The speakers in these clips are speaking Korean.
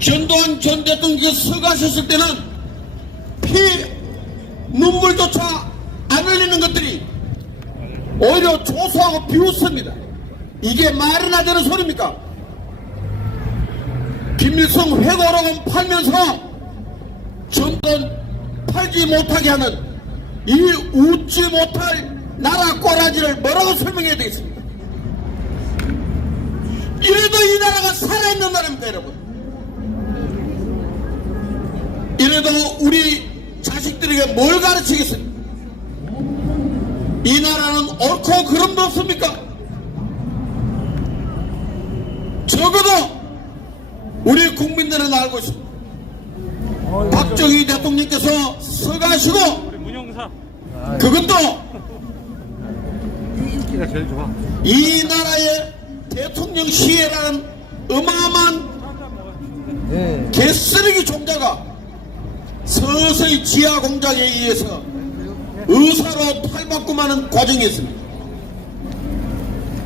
전두환 전 대통령께서 서가셨을 때는 피 눈물조차 안 흘리는 것들이 오히려 조소하고 비웃습니다. 이게 말이나 되는 소리입니까? 김일성 회고록은 팔면서 전두환 팔지 못하게 하는 이 웃지 못할 나라 꼬라지를 뭐라고 설명해야 되겠습니까? 이래도 이 나라가 살아있는 나라입니까, 여러분? 이래도 우리 자식들에게 뭘 가르치겠습니까? 이 나라는 옳고 그름도 없습니까? 적어도 우리 국민들은 알고 있습니다. 박정희 대통령께서 서가시고 그것도 인기가 제일 좋아. 이 나라의 대통령 시해라는 어마어마한 개쓰레기 종자가 서서히 지하 공작에 의해서 의사로 탈바꿈하는 과정이었습니다.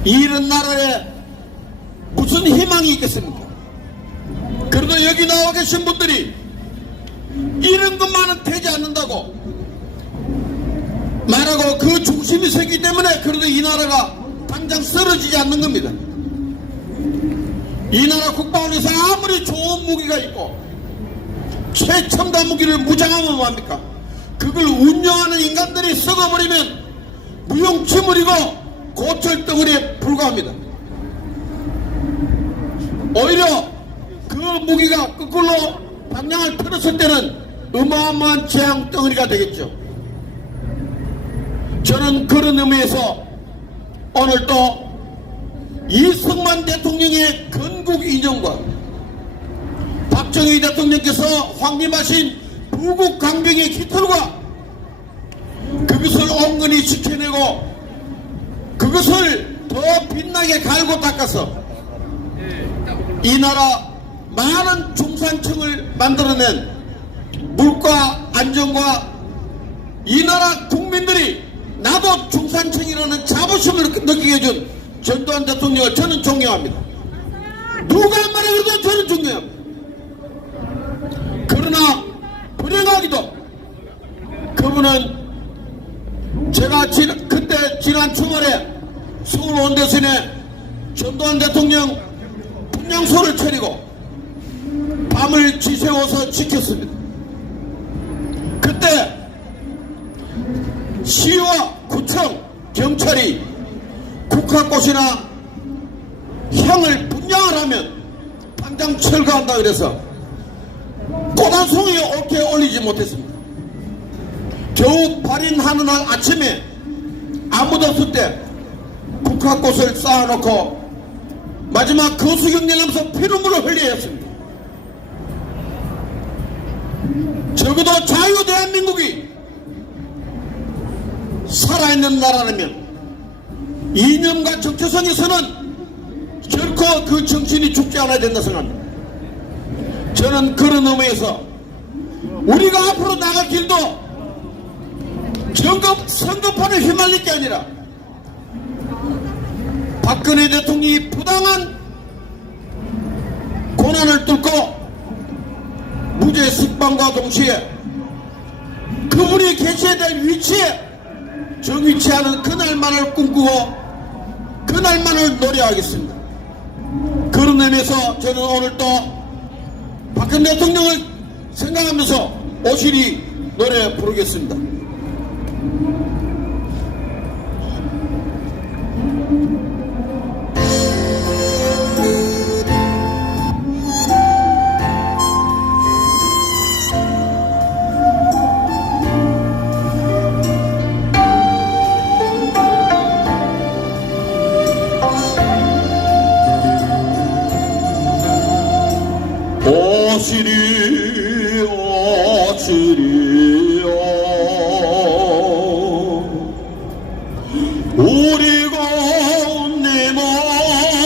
이런 나라에 무슨 희망이 있겠습니까? 그래도 여기 나와 계신 분들이 이런 것만은 되지 않는다고 말하고 그 중심이 서기 때문에 그래도 이 나라가 당장 쓰러지지 않는 겁니다. 이 나라 국방원에서 아무리 좋은 무기가 있고 최첨단 무기를 무장하면 뭐합니까? 그걸 운영하는 인간들이 썩어버리면 무용지물이고 고철덩어리에 불과합니다. 오히려 그 무기가 거꾸로 방향을 틀었을 때는 어마어마한 재앙덩어리가 되겠죠. 저는 그런 의미에서 오늘 또 이승만 대통령의 건국 이념과 박정희 대통령께서 확립하신 부국 강병의 깃털과 그것을 온건히 지켜내고 그것을 더 빛나게 갈고 닦아서 이 나라 많은 중산층을 만들어낸 물가 안정과 이 나라 국민들이 나도 중산층이라는 자부심을 느끼게 해준 전두환 대통령을 저는 존경합니다. 누가 말해도 저는 존경합니다. 그러나 불행하기도 그분은 제가 그때 지난 주말에 서울 원대선에 전두환 대통령 분향소를 차리고 밤을 지새워서 지켰습니다. 그때 시와 구청, 경찰이 국화꽃이나 향을 분양을 하면 당장 철거한다 그래서 꽃 한 송이 옳게 올리지 못했습니다. 겨우 발인하는 날 아침에 아무도 없을 때 국화꽃을 쌓아놓고 마지막 거수경례하면서 피눈물을 흘려야 했습니다. 적어도 자유 대한민국이 살아있는 나라라면 이념과 정체성에서는 결코 그 정신이 죽지 않아야 된다 생각합니다. 저는 그런 의미에서 우리가 앞으로 나갈 길도 선거판을 휘말릴 게 아니라 박근혜 대통령이 부당한 고난을 뚫고 무죄釋방과 동시에 그분이 계셔야 될 위치에 정위치하는 그날만을 꿈꾸고 그날만을 노래하겠습니다. 그런 의미에서 저는 오늘 또 박근혜 대통령을 생각하면서 오시리 노래 부르겠습니다. 오시리 오시리요 우리 고운님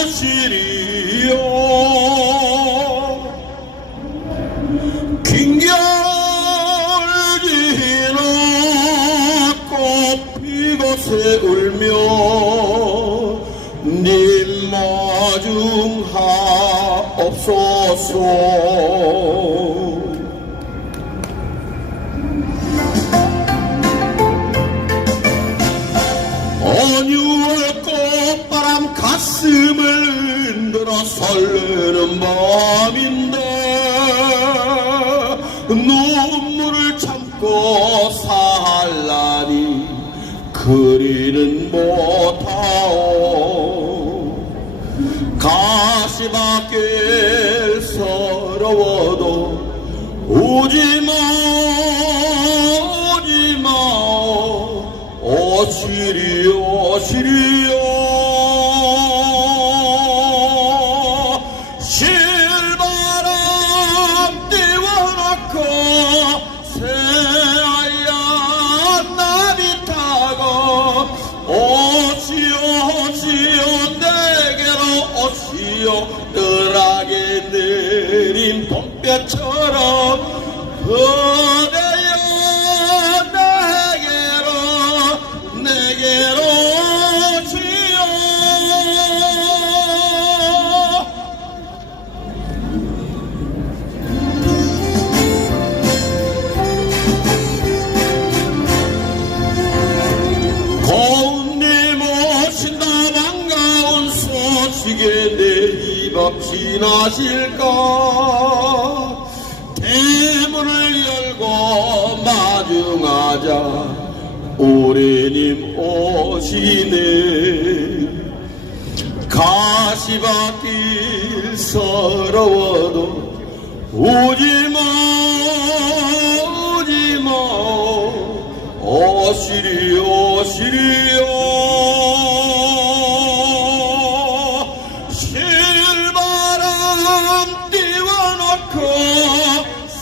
오시리요 긴 겨울 지나 꽃 피고 새울며 님 마중 하옵소서. 주옵소서. 어뉴월 꽃바람 가슴을 흔들어 설레는 밤인데 눈물을 참고 살라니 그리는 못하오. 가시밭길 서러워도 오지마 오지마 오시리 오시리요. 실바람 띄워놓고 새하얀 나비 타고 오시오 오시오 내게로 오시오. 뜰하게 내린 봄볕처럼 그대여 내게로 오시오. 고운님 오신다 반가운 소식에 내 입 앞 지나실까. 대문을 열고 마중하자 우리님 오시네. 가시밭길 서러워도 오지마 오지마 오시리 오시리요. 실바람 띄워놓고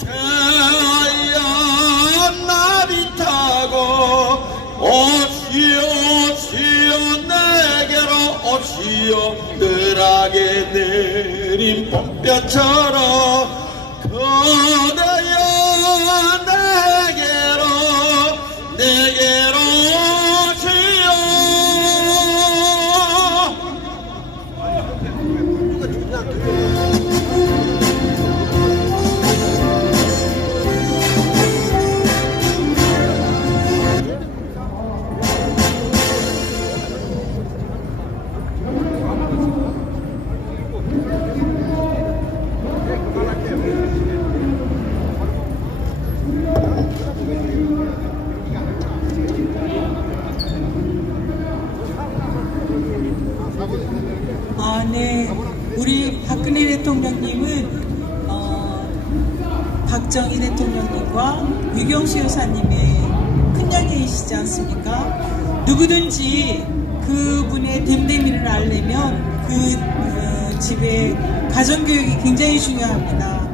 새하얀 나비 타고 오시오 오시오 내게로 오시오. 뜰하게 내린 봄볕처럼 그대여 내게로 오시오. 네. 우리 박근혜 대통령님은 박정희 대통령님과 유경수 여사님의 큰형이시지 않습니까? 누구든지 그분의 됨됨이를 알려면 그 집의 가정교육이 굉장히 중요합니다.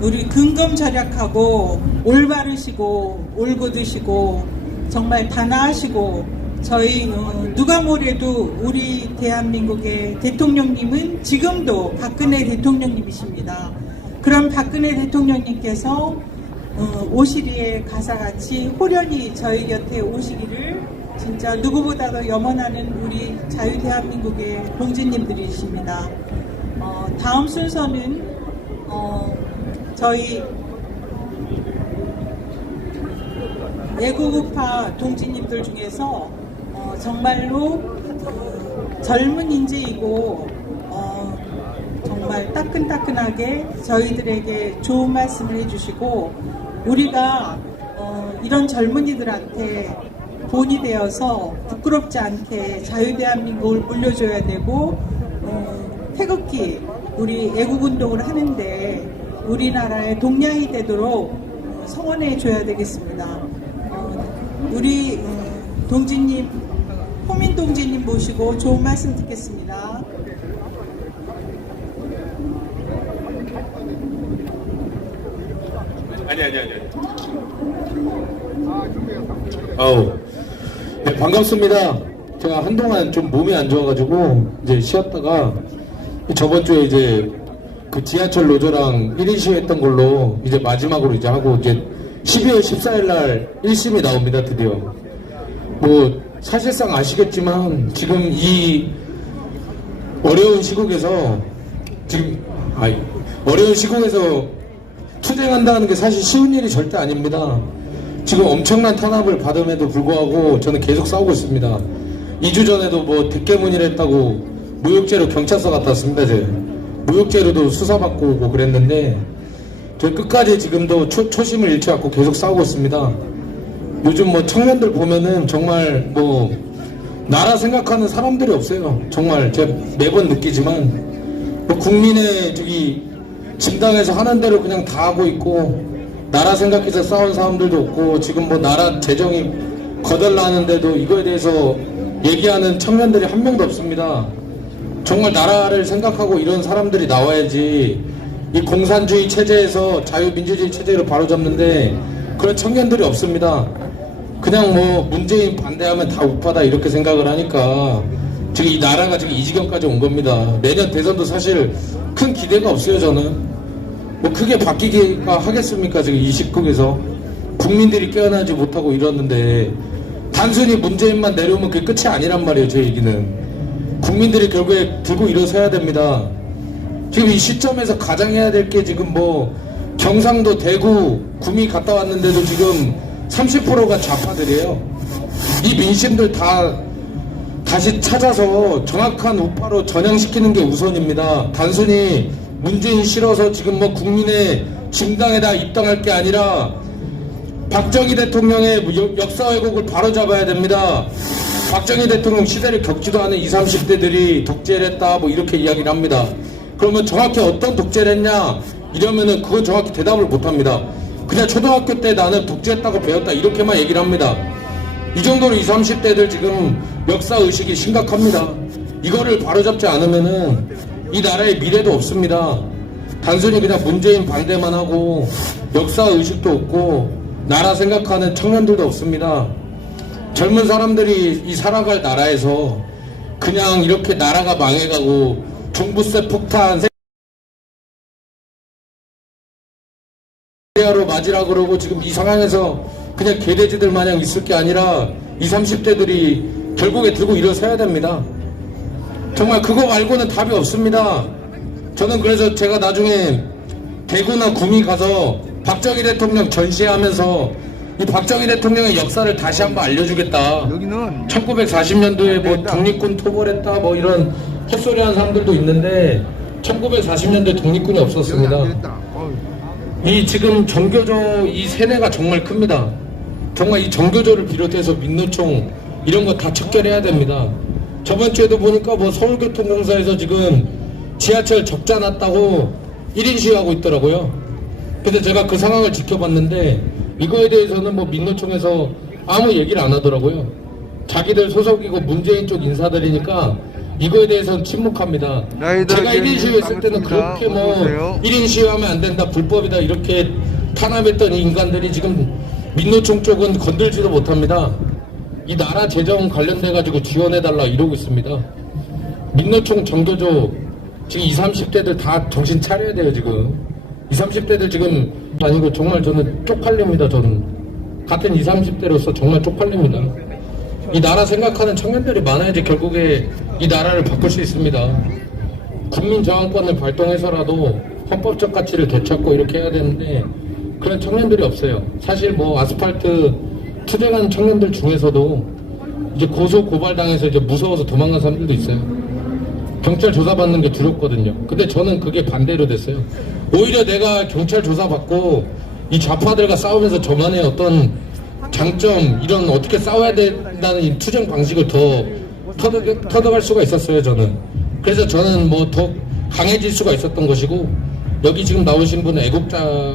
우리 근검절약하고 올바르시고 올곧으시고 정말 단아하시고 저희 누가 뭐래도 우리 대한민국의 대통령님은 지금도 박근혜 대통령님이십니다. 그럼 박근혜 대통령님께서 오시리의 가사같이 호련히 저희 곁에 오시기를 진짜 누구보다도 염원하는 우리 자유대한민국의 동지님들이십니다. 다음 순서는 저희 애국우파 동지님들 중에서 정말로 젊은 인재이고 정말 따끈따끈하게 저희들에게 좋은 말씀을 해주시고 우리가 이런 젊은이들한테 본이 되어서 부끄럽지 않게 자유대한민국을 물려줘야 되고 태극기 우리 애국운동을 하는데 우리나라의 동량이 되도록 성원해 줘야 되겠습니다. 우리 동지님 호민 동지님 모시고 좋은 말씀 듣겠습니다. 아니. 네, 반갑습니다. 제가 한동안 좀 몸이 안 좋아가지고 이제 쉬었다가 저번 주에 이제 그 지하철 노조랑 1인 시위했던 걸로 이제 마지막으로 이제 하고 이제 12월 14일 날 1심이 나옵니다. 드디어. 뭐 사실상 아시겠지만 지금 이 어려운 시국에서 지금 어려운 시국에서 투쟁한다는 게 사실 쉬운 일이 절대 아닙니다. 지금 엄청난 탄압을 받음에도 불구하고 저는 계속 싸우고 있습니다. 2주 전에도 뭐 대깨문이라 했다고 무욕죄로 경찰서 갔다 왔습니다. 제 무욕죄로도 수사받고 오고 그랬는데 저 끝까지 지금도 초심을 잃지 않고 계속 싸우고 있습니다. 요즘 뭐 청년들 보면은 정말 뭐 나라 생각하는 사람들이 없어요. 정말 제가 매번 느끼지만 뭐 국민의 저기 진당에서 하는 대로 그냥 다 하고 있고 나라 생각해서 싸운 사람들도 없고 지금 뭐 나라 재정이 거덜나는데도 이거에 대해서 얘기하는 청년들이 한 명도 없습니다. 정말 나라를 생각하고 이런 사람들이 나와야지 이 공산주의 체제에서 자유민주주의 체제로 바로잡는데 그런 청년들이 없습니다. 그냥 뭐 문재인 반대하면 다 우파다 이렇게 생각을 하니까 지금 이 나라가 지금 이 지경까지 온 겁니다. 내년 대선도 사실 큰 기대가 없어요. 저는 뭐 크게 바뀌기가 하겠습니까? 지금 이 시국에서 국민들이 깨어나지 못하고 이러는데 단순히 문재인만 내려오면 그게 끝이 아니란 말이에요. 제 얘기는 국민들이 결국에 들고 일어서야 됩니다. 지금 이 시점에서 가장 해야 될 게 지금 뭐 경상도 대구 구미 갔다 왔는데도 지금 30%가 좌파들이에요. 이 민심들 다시 찾아서 정확한 우파로 전향시키는 게 우선입니다. 단순히 문재인 싫어서 지금 뭐 국민의 진당에다 입당할 게 아니라 박정희 대통령의 역사 왜곡을 바로잡아야 됩니다. 박정희 대통령 시대를 겪지도 않은 20, 30대들이 독재를 했다 뭐 이렇게 이야기를 합니다. 그러면 정확히 어떤 독재를 했냐 이러면은 그건 정확히 대답을 못합니다. 그냥 초등학교 때 나는 독재했다고 배웠다 이렇게만 얘기를 합니다. 이 정도로 20, 30대들 지금 역사의식이 심각합니다. 이거를 바로잡지 않으면은 이 나라의 미래도 없습니다. 단순히 그냥 문재인 반대만 하고 역사의식도 없고 나라 생각하는 청년들도 없습니다. 젊은 사람들이 이 살아갈 나라에서 그냥 이렇게 나라가 망해가고 종부세 폭탄 세리아로 맞으라 그러고 지금 이 상황에서 그냥 개돼지들 마냥 있을 게 아니라 20, 30대들이 결국에 들고 일어서야 됩니다. 정말 그거 말고는 답이 없습니다. 저는 그래서 제가 나중에 대구나 구미 가서 박정희 대통령 전시하면서 이 박정희 대통령의 역사를 다시 한번 알려주겠다. 여기는 1940년도에 뭐 독립군 토벌했다 뭐 이런 헛소리 하는 사람들도 있는데 1940년도에 독립군이 없었습니다. 이 지금 정교조 이 세뇌가 정말 큽니다. 정말 이 정교조를 비롯해서 민노총 이런 거 다 척결해야 됩니다. 저번 주에도 보니까 뭐 서울교통공사에서 지금 지하철 적자 났다고 1인 시위하고 있더라고요. 근데 제가 그 상황을 지켜봤는데 이거에 대해서는 뭐 민노총에서 아무 얘기를 안 하더라고요. 자기들 소속이고 문재인 쪽 인사들이니까 이거에 대해서는 침묵합니다. 제가 1인 시위했을 때는 그렇게 뭐 1인 시위하면 안 된다 불법이다 이렇게 탄압했던 이 인간들이 지금 민노총 쪽은 건들지도 못합니다. 이 나라 재정 관련돼 가지고 지원해달라 이러고 있습니다. 민노총 정교조 지금 20, 30대들 다 정신 차려야 돼요. 지금 20, 30대들 지금 아니고 정말 저는 쪽팔립니다. 저는 같은 20, 30대로서 정말 쪽팔립니다. 이 나라 생각하는 청년들이 많아야지 결국에 이 나라를 바꿀 수 있습니다. 국민저항권을 발동해서라도 헌법적 가치를 되찾고 이렇게 해야 되는데 그런 청년들이 없어요. 사실 뭐 아스팔트 투쟁하는 청년들 중에서도 이제 고소 고발당해서 이제 무서워서 도망간 사람들도 있어요. 경찰 조사받는 게 두렵거든요. 근데 저는 그게 반대로 됐어요. 오히려 내가 경찰 조사받고 이 좌파들과 싸우면서 저만의 어떤 장점 이런 어떻게 싸워야 된다는 이 투쟁 방식을 더 터득할 수가 있었어요. 저는 그래서 저는 뭐 더 강해질 수가 있었던 것이고 여기 지금 나오신 분은 애국자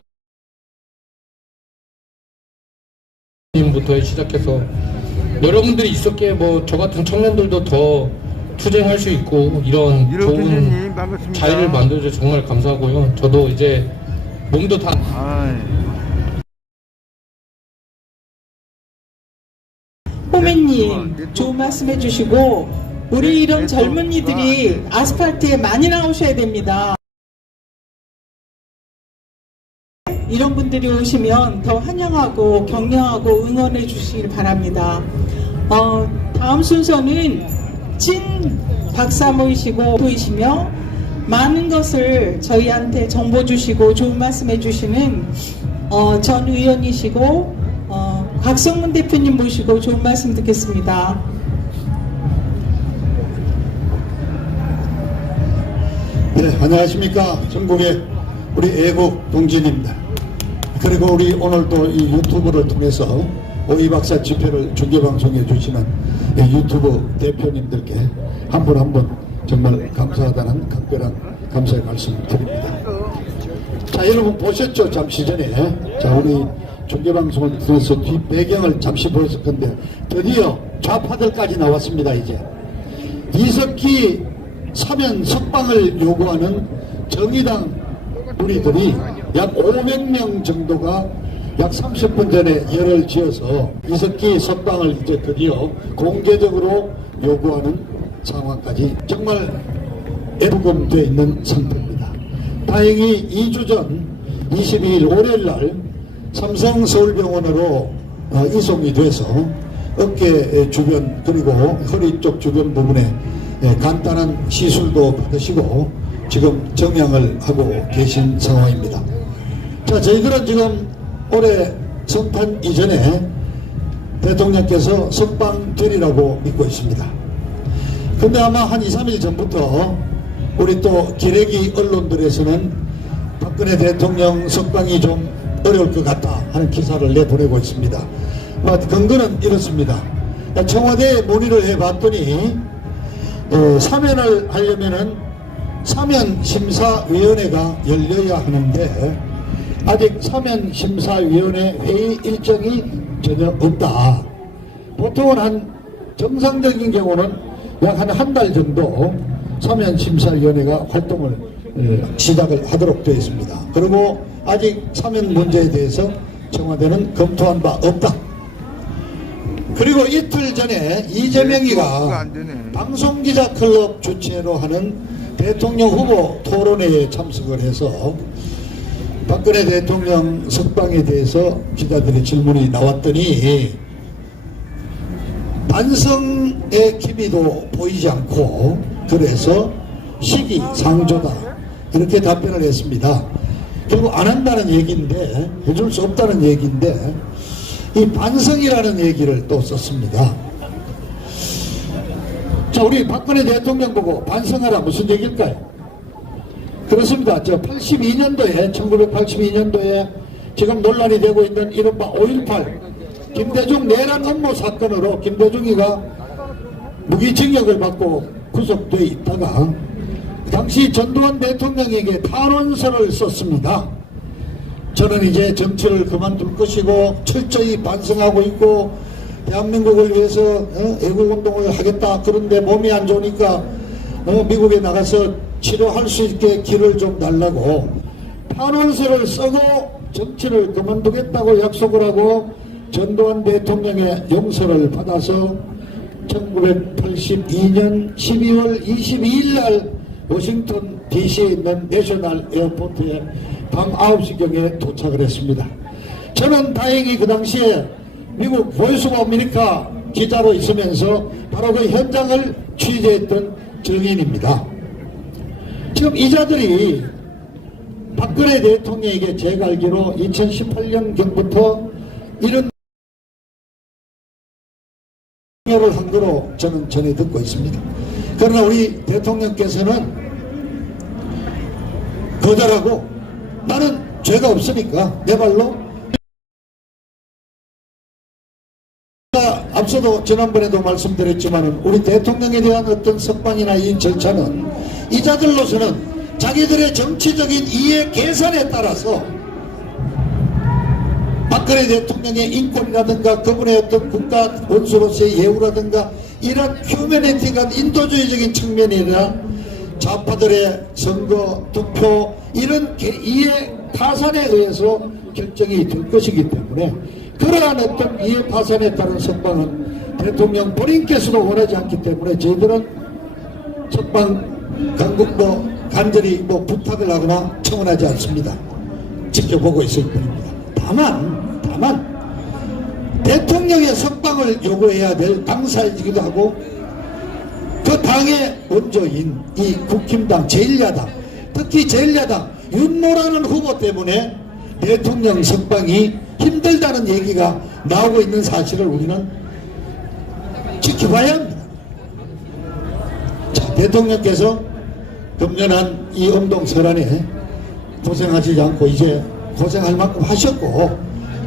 부터 시작해서 여러분들이 있었기에 뭐 저 같은 청년들도 더 투쟁할 수 있고 이런 좋은 자유를 만들어줘서 정말 감사하고요. 저도 이제 몸도 다 호매님 좋은 말씀 해주시고 우리 이런 젊은이들이 아스팔트에 많이 나오셔야 됩니다. 이런 분들이 오시면 더 환영하고 격려하고 응원해 주시길 바랍니다. 다음 순서는 진 박사 모이시고 보이시며 많은 것을 저희한테 정보 주시고 좋은 말씀 해주시는 전 의원이시고 곽성문 대표님 모시고 좋은 말씀 듣겠습니다. 네, 안녕하십니까. 전국의 우리 애국 동지님들, 그리고 우리 오늘 또 이 유튜브를 통해서 오이 박사 집회를 중계방송해 주시는 유튜브 대표님들께 한 분 한 분 정말 감사하다는 각별한 감사의 말씀 드립니다. 자, 여러분 보셨죠? 잠시 전에. 자, 우리 중계방송을 통해서 뒷 배경을 잠시 보였을 건데 드디어 좌파들까지 나왔습니다. 이제 이석기 사면 석방을 요구하는 정의당 우리들이 약 500명 정도가 약 30분 전에 열을 지어서 이석기 석방을 이제 드디어 공개적으로 요구하는 상황까지 정말 애부금되어 있는 상태입니다. 다행히 2주 전 22일 월요일날 삼성 서울병원으로 이송이 돼서 어깨 주변 그리고 허리 쪽 주변 부분에 간단한 시술도 받으시고 지금 정양을 하고 계신 상황입니다. 자, 저희들은 지금 올해 성탄 이전에 대통령께서 석방되리라고 믿고 있습니다. 근데 아마 한 2, 3일 전부터 우리 또 기레기 언론들에서는 박근혜 대통령 석방이 좀 어려울 것 같다 하는 기사를 내보내고 있습니다. 근거는 이렇습니다. 청와대에 문의를 해봤더니 사면을 하려면은 사면심사위원회가 열려야 하는데 아직 사면심사위원회 회의 일정이 전혀 없다. 보통은 한 정상적인 경우는 약 한 달 정도 사면심사위원회가 활동을 시작을 하도록 되어 있습니다. 그리고 아직 사면 문제에 대해서 청와대는 검토한 바 없다. 그리고 이틀 전에 이재명이가 방송기자 클럽 주최로 하는 대통령 후보 토론회에 참석을 해서 박근혜 대통령 석방에 대해서 기자들의 질문이 나왔더니 반성의 기미도 보이지 않고 그래서 시기상조다 이렇게 답변을 했습니다. 결국 안 한다는 얘기인데 해줄 수 없다는 얘기인데 이 반성이라는 얘기를 또 썼습니다. 자, 우리 박근혜 대통령 보고 반성하라 무슨 얘기일까요? 그렇습니다. 저 82년도에 1982년도에 지금 논란이 되고 있는 이른바 5.18 김대중 내란 업무 사건으로 김대중이가 무기징역을 받고 구속되어 있다가 당시 전두환 대통령에게 탄원서를 썼습니다. 저는 이제 정치를 그만둘 것이고 철저히 반성하고 있고 대한민국을 위해서 애국운동을 하겠다. 그런데 몸이 안 좋으니까 미국에 나가서 치료할 수 있게 길을 좀 달라고 탄원서를 쓰고 정치를 그만두겠다고 약속을 하고 전두환 대통령의 용서를 받아서 1982년 12월 22일 날 워싱턴 DC에 있는 내셔널 에어포트에 밤 9시경에 도착을 했습니다. 저는 다행히 그 당시에 미국 보이스 오브 아메리카 기자로 있으면서 바로 그 현장을 취재했던 증인입니다. 지금 이자들이 박근혜 대통령에게 제가 알기로 2018년경부터 이런 를 한 거로 저는 전해 듣고 있습니다. 그러나 우리 대통령께서는 거절하고 나는 죄가 없으니까 내 발로 앞서도 지난번에도 말씀드렸지만 우리 대통령에 대한 어떤 석방이나 이 절차는 이자들로서는 자기들의 정치적인 이해 계산에 따라서 박근혜 대통령의 인권이라든가 그분의 어떤 국가 원수로서의 예우라든가 이런 휴머니티한 인도주의적인 측면이 아니라 좌파들의 선거, 투표 이런 이해 파산에 의해서 결정이 될 것이기 때문에 그러한 어떤 이해 파산에 따른 석방은 대통령 본인께서도 원하지 않기 때문에 저희들은 석방 간절히 부탁을 하거나 청원하지 않습니다. 지켜보고 있을 뿐입니다. 다만 대통령의 석방을 요구해야 될 당사이기도 하고 그 당의 원조인 이 국힘당 제1야당 특히 제1야당 윤모라는 후보 때문에 대통령 석방이 힘들다는 얘기가 나오고 있는 사실을 우리는 지켜봐야 합니다. 자, 대통령께서 금년한 이 엄동설안에 고생하지 않고 이제 고생할 만큼 하셨고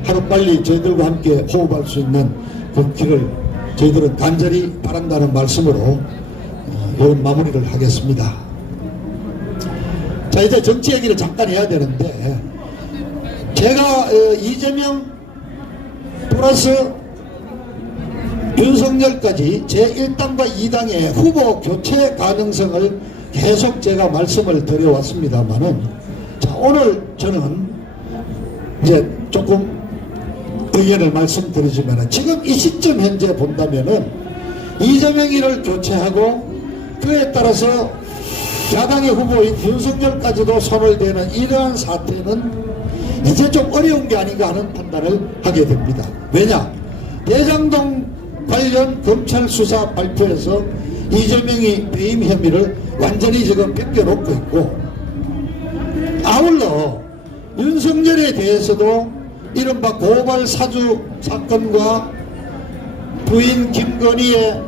하루빨리 저희들과 함께 호흡할 수 있는 그 길을 저희들은 간절히 바란다는 말씀으로 이런 마무리를 하겠습니다. 자, 이제 정치 얘기를 잠깐 해야 되는데 제가 이재명 플러스 윤석열까지 제1당과 2당의 후보 교체 가능성을 계속 제가 말씀을 드려왔습니다만은, 자, 오늘 저는 이제 조금 의견을 말씀드리지만은 지금 이 시점 현재 본다면은 이재명이를 교체하고 그에 따라서 야당의 후보인 윤석열까지도 손을 대는 이러한 사태는 이제 좀 어려운 게 아닌가 하는 판단을 하게 됩니다. 왜냐? 대장동 관련 검찰 수사 발표에서 이재명이 배임 혐의를 완전히 지금 벗겨놓고 있고, 아울러 윤석열에 대해서도 이른바 고발 사주 사건과 부인 김건희의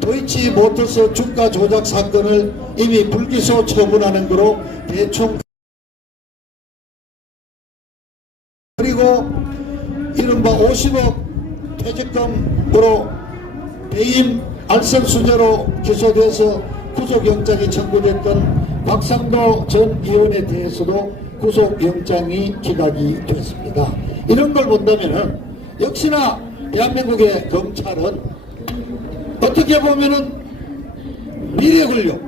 도이치모터스 주가 조작 사건을 이미 불기소 처분하는 거로 대충, 그리고 이른바 50억 퇴직금으로 배임 알선수재로 기소돼서 구속영장이 청구됐던 박상도 전 의원에 대해서도 구속영장이 기각이 됐습니다. 이런 걸 본다면은 역시나 대한민국의 검찰은 어떻게 보면은 미래 권력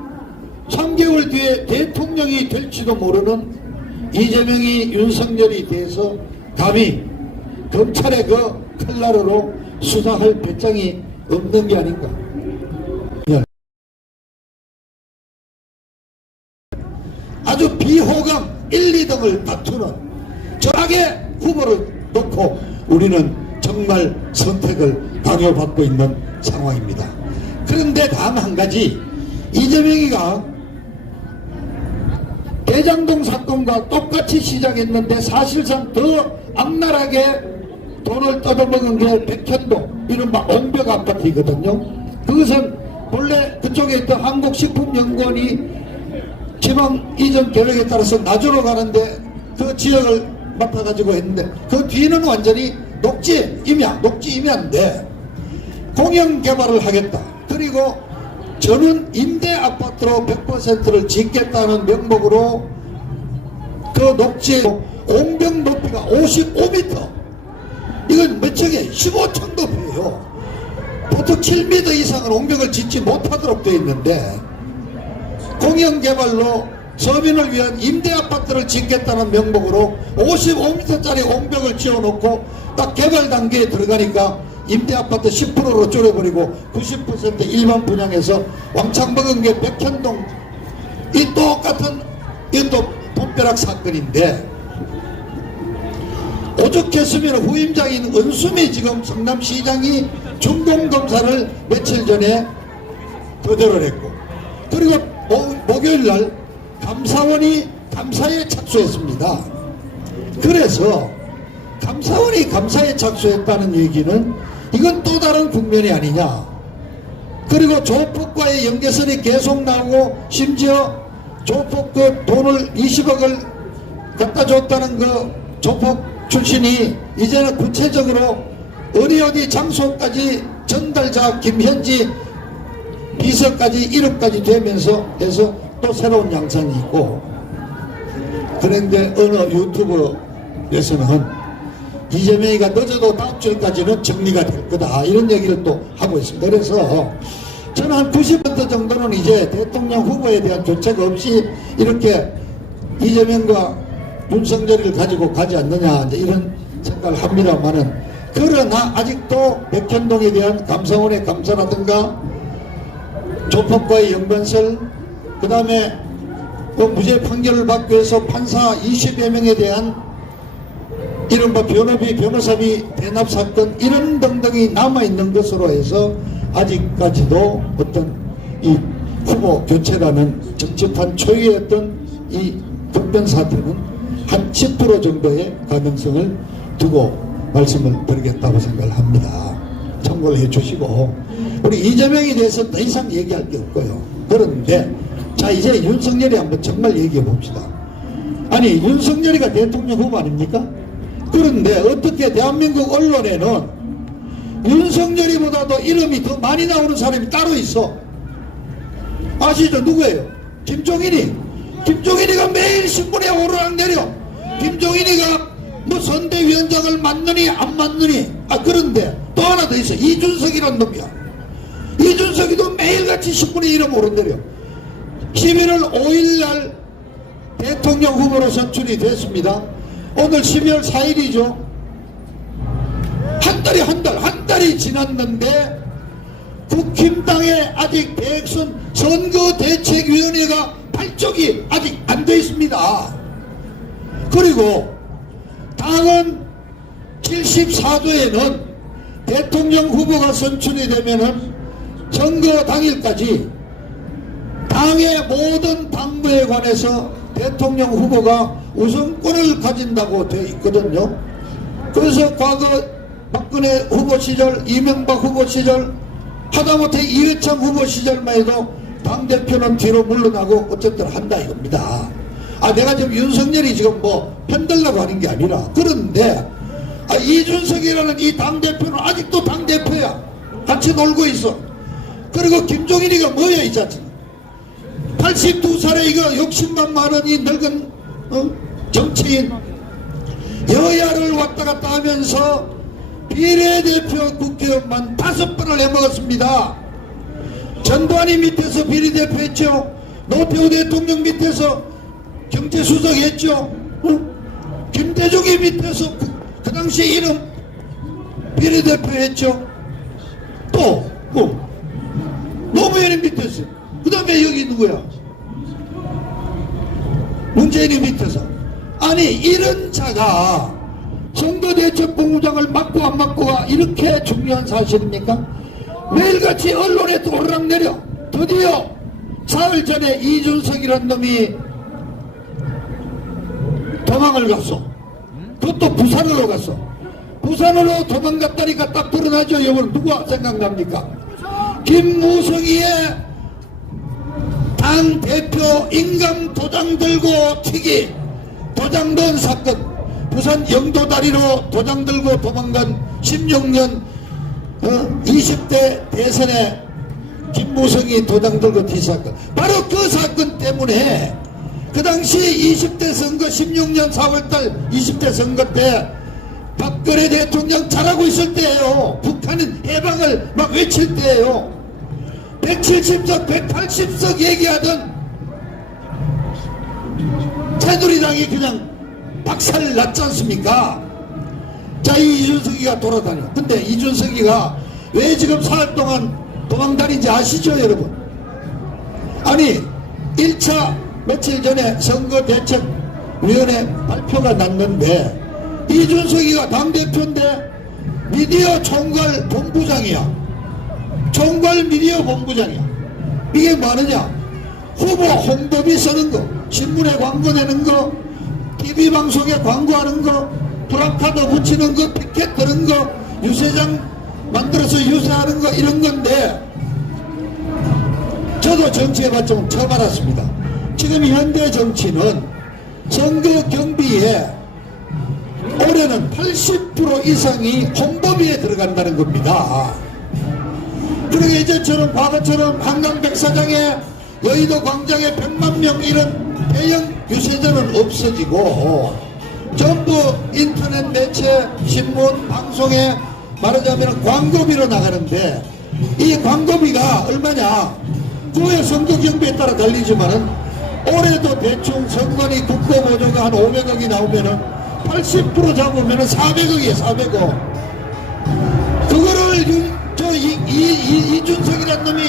3개월 뒤에 대통령이 될지도 모르는 이재명이 윤석열이 대해서 감히 검찰의 그 칼날로 수사할 배짱이 없는 게 아닌가. 아주 비호감 1, 2등을 다투는 저악의 후보를 놓고 우리는 정말 선택을 강요받고 있는 상황입니다. 그런데 단 한 가지, 이재명이가 대장동 사건과 똑같이 시작했는데 사실상 더 악랄하게 돈을 뜯어먹은 게 백현동 이른바 옹벽 아파트이거든요. 그것은 본래 그쪽에 있던 한국식품연구원이 지방 이전 계획에 따라서 나주로 가는데 그 지역을 맡아가지고 했는데 그 뒤는 완전히 녹지 임야인데 공영 개발을 하겠다. 그리고 저는 임대 아파트로 100%를 짓겠다는 명목으로 그 녹지의 옹벽 높이가 55m, 이건 몇 층에 15층 높이에요. 보통 7m 이상은 옹벽을 짓지 못하도록 되어 있는데 공영개발로 서민을 위한 임대아파트를 짓겠다는 명목으로 55m짜리 옹벽을 지어놓고 딱 개발 단계에 들어가니까 임대아파트 10%로 줄여버리고 90% 일반 분양해서 왕창 먹은 게 백현동, 이 똑같은 이또 돈벼락 사건인데, 오죽했으면 후임장인 은수미 지금 성남시장이 준공검사를 며칠 전에 거절을 했고, 그리고 목요일날 감사원이 감사에 착수했습니다. 그래서 감사원이 감사에 착수했다는 얘기는 이건 또 다른 국면이 아니냐. 그리고 조폭과의 연계선이 계속 나오고 심지어 조폭 그 돈을 20억을 갖다 줬다는 그 조폭 출신이 이제는 구체적으로 어디 장소까지 전달자 김현지 비서까지 1억까지 되면서 해서 또 새로운 양상이 있고, 그런데 어느 유튜브에서는 이재명이가 늦어도 다음 주까지는 정리가 될 거다 이런 얘기를 또 하고 있습니다. 그래서 저는 한 90% 정도는 이제 대통령 후보에 대한 교체가 없이 이렇게 이재명과 윤석열을 가지고 가지 않느냐 이런 생각을 합니다만은, 그러나 아직도 백현동에 대한 감사원의 감사라든가 조폭과의 연관설, 그 다음에 그 무죄 판결을 받기 위해서 판사 20여 명에 대한 이른바 변호비, 변호사비 대납 사건 이런 등등이 남아있는 것으로 해서 아직까지도 어떤 이 후보 교체라는 정치판 초유의 어떤 이 국변 사태는 한 10% 정도의 가능성을 두고 말씀을 드리겠다고 생각을 합니다. 참고를 해주시고, 우리 이재명에 대해서 더 이상 얘기할 게 없고요. 그런데 자, 이제 윤석열이 한번 정말 얘기해 봅시다. 아니, 윤석열이가 대통령 후보 아닙니까? 그런데 어떻게 대한민국 언론에는 윤석열이보다도 이름이 더 많이 나오는 사람이 따로 있어. 아시죠? 누구예요? 김종인이가 매일 신문에 오르락내려. 김종인이가 뭐 선대위원장을 맡느니 안 맡느니. 그런데 또 하나 더 있어. 이준석이란 놈이야. 이준석이도 매일같이 신문에 이름 오르내려. 11월 5일날 대통령 후보로 선출이 됐습니다. 오늘 12월 4일이죠. 한 달이 지났는데 국힘당에 아직 대선 선거대책위원회가 발족이 아직 안 돼 있습니다. 그리고 당은 74조에는 대통령 후보가 선출이 되면은 선거 당일까지 당의 모든 당부에 관해서 대통령 후보가 우선권을 가진다고 되어 있거든요. 그래서 과거 박근혜 후보 시절, 이명박 후보 시절, 하다못해 이회창 후보 시절만 해도 당대표는 뒤로 물러나고 어쨌든 한다 이겁니다. 내가 지금 윤석열이 지금 뭐 편들라고 하는 게 아니라, 그런데 이준석이라는 이 당대표는 아직도 당대표야. 같이 놀고 있어. 그리고 김종인이가 뭐야 이 자체. 82살에 이거 욕심만 많은 이 늙은 정치인, 여야를 왔다 갔다 하면서 비례대표 국회의원만 5번을 해먹었습니다. 전두환이 밑에서 비례대표 했죠. 노태우 대통령 밑에서 경제수석 했죠. 김대중이 밑에서 그 당시에 이름 비례대표 했죠. 또 노무현이 밑에서, 그 다음에 여기 누구야? 문재인이 밑에서. 아니, 이런 자가 선거대책본부장을 맡고 안 맡고가 이렇게 중요한 사실입니까? 매일같이 언론에 또 오르락내려. 드디어 사흘 전에 이준석이라는 놈이 도망을 갔어. 그것도 부산으로 갔어. 부산으로 도망갔다니까 딱 드러나죠. 이걸 누가 생각납니까? 김무성이의 당대표 인감 도장 들고 튀기, 도장 넣은 사건. 부산 영도다리로 도장 들고 도망간 16년 20대 대선에 김무성이 도장 들고 튀 사건. 바로 그 사건 때문에 그 당시 20대 선거 16년 4월달 20대 선거 때 박근혜 대통령 잘하고 있을 때예요. 북한은 해방을 막 외칠 때예요. 170석 180석 얘기하던 새누리당이 그냥 박살 났지 않습니까? 자, 이 이준석이가 돌아다녀. 근데 이준석이가 왜 지금 사흘 동안 도망다니는지 아시죠, 여러분? 아니, 1차 며칠 전에 선거대책위원회 발표가 났는데 이준석이가 당대표인데 미디어 총괄 본부장이야. 총괄 미디어 본부장이야. 이게 뭐하느냐? 후보 홍보비 쓰는 거, 신문에 광고 내는 거, TV방송에 광고하는 거, 플래카드 붙이는 거, 피켓 드는 거, 유세장 만들어서 유세하는 거, 이런 건데, 저도 정치해봤지만 처음 알았습니다. 지금 현대 정치는 선거 경비에 올해는 80% 이상이 홍보비에 들어간다는 겁니다. 그러니까 이제처럼 과거처럼 한강 백사장에 여의도 광장에 100만 명 이런 대형 유세전은 없어지고 전부 인터넷 매체, 신문, 방송에 말하자면 광고비로 나가는데, 이 광고비가 얼마냐? 그거에 선거 경비에 따라 달리지만은 올해도 대충 선관위 국고보조가 한 500억이 나오면은 80% 잡으면은 400억이에요. 400억. 그거를 이준석이라는 놈이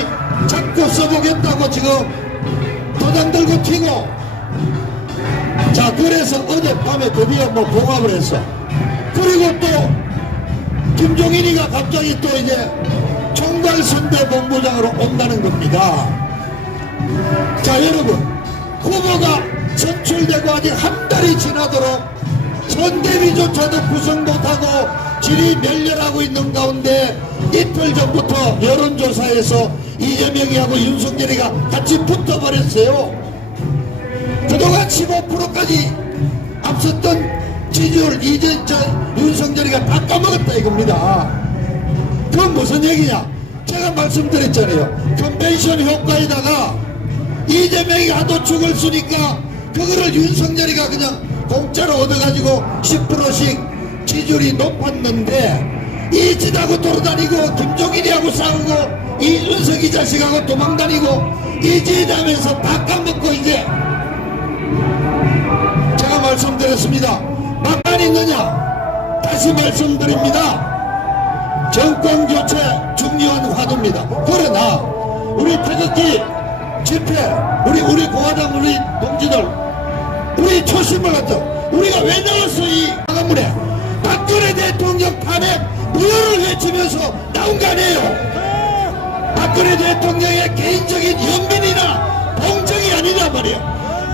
자꾸 써보겠다고 지금 도장 들고 튀고. 자, 그래서 어젯밤에 드디어 뭐 봉합을 했어. 그리고 또 김종인이가 갑자기 또 이제 총괄선대본부장으로 온다는 겁니다. 자, 여러분, 후보가 선출되고 아직 한 달이 지나도록 선대위조차도 구성 못하고 질이 멸렬하고 있는 가운데 이틀 전부터 여론조사에서 이재명이하고 윤석열이가 같이 붙어버렸어요. 그동안 15%까지 앞섰던 지지율 이제 윤석열이가 다 까먹었다 이겁니다. 그건 무슨 얘기냐? 제가 말씀드렸잖아요. 컨벤션 효과에다가 이재명이 하도 죽을 쓰니까 그거를 윤석열이가 그냥 공짜로 얻어가지고 10%씩 지지율이 높았는데 이지하고 돌아다니고 김종인이하고 싸우고 이준석이 자식하고 도망다니고 이지하면서 다 까먹고 이제 제가 말씀드렸습니다. 막간 있느냐? 다시 말씀드립니다. 정권교체 중요한 화두입니다. 그러나 우리 태극기 집회 우리 공화당 우리 동지들 우리 초심을 갖다 우리가 왜 나왔어 이 화가문에 박근혜 대통령 탄핵 무효를 외치면서 나온 거 아니에요. 박근혜 대통령의 개인적인 연민이나 봉정이 아니란 말이에요.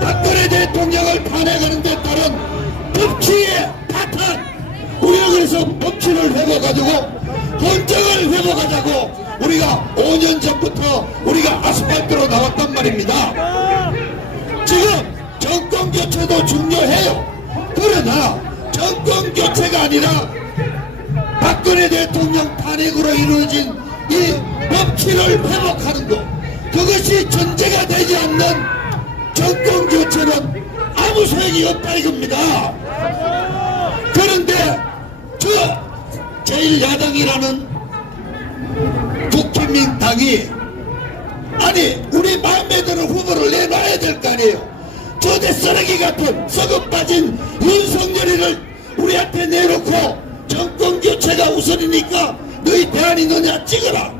박근혜 대통령을 탄핵하는 데 따른 법치의 파탄 우리가 그래서 법치를 회복하자고 헌정을 회복하자고 우리가 5년 전부터 우리가 아스팔트로 나왔단 말입니다. 지금 정권교체도 중요해요. 그러나 정권교체가 아니라 박근혜 대통령 탄핵으로 이루어진 이 법치를 회복하는 것 그것이 전제가 되지 않는 정권교체는 아무 소용이 없다 이겁니다. 그런데 저 제1야당이라는 국민당이 아니 우리 마음에 드는 후보를 내놔야 될 거 아니에요. 저대 쓰레기 같은 썩어 빠진 윤석열이를 우리한테 내놓고 정권교체가 우선이니까 너희 대안이 너냐 찍어라.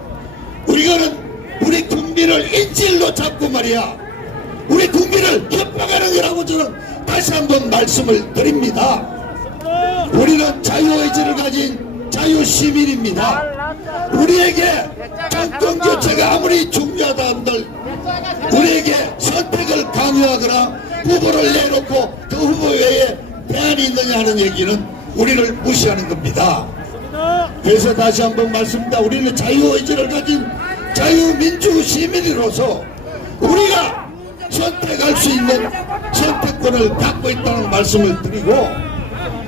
우리는 우리 국민을 인질로 잡고 말이야 우리 국민을 협박하는 거라고 저는 다시 한번 말씀을 드립니다. 우리는 자유의지를 가진 자유시민입니다. 우리에게 정권교체가 아무리 중요하다 한들 우리에게 선택을 강요하거나 후보를 내놓고 그 후보 외에 대안이 있느냐 하는 얘기는 우리를 무시하는 겁니다. 그래서 다시 한번 말씀드립니다. 우리는 자유의지를 가진 자유민주시민으로서 우리가 선택할 수 있는 선택권을 갖고 있다는 말씀을 드리고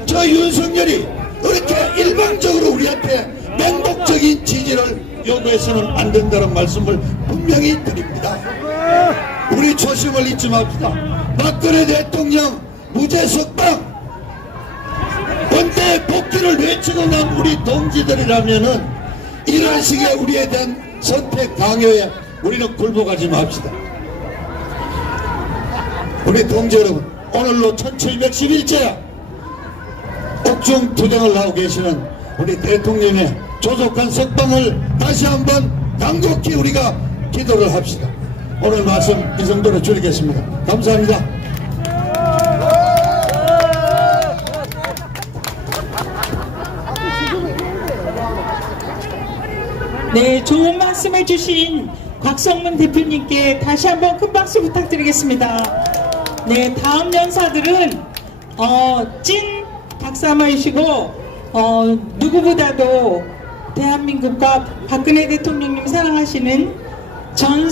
저 윤석열이 그렇게 일방적으로 우리한테 맹목적인 지지를 요구해서는 안 된다는 말씀을 분명히 드립니다. 우리 초심을 잊지 맙시다. 박근혜 대통령 무죄 석방 원대 복귀를 외치고 난 우리 동지들이라면은 이런 식의 우리에 대한 선택 강요에 우리는 굴복하지 맙시다. 우리 동지 여러분 오늘로 1711째 옥중 투쟁을 하고 계시는 우리 대통령의 조속한 석방을 다시 한번 간곡히 우리가 기도를 합시다. 오늘 말씀 이 정도로 줄이겠습니다. 감사합니다. 네, 좋은 말씀을 주신 곽성문 대표님께 다시 한번 큰 박수 부탁드리겠습니다. 네, 다음 연사들은 찐 박사모이시고 누구보다도 대한민국과 박근혜 대통령님 사랑하시는 전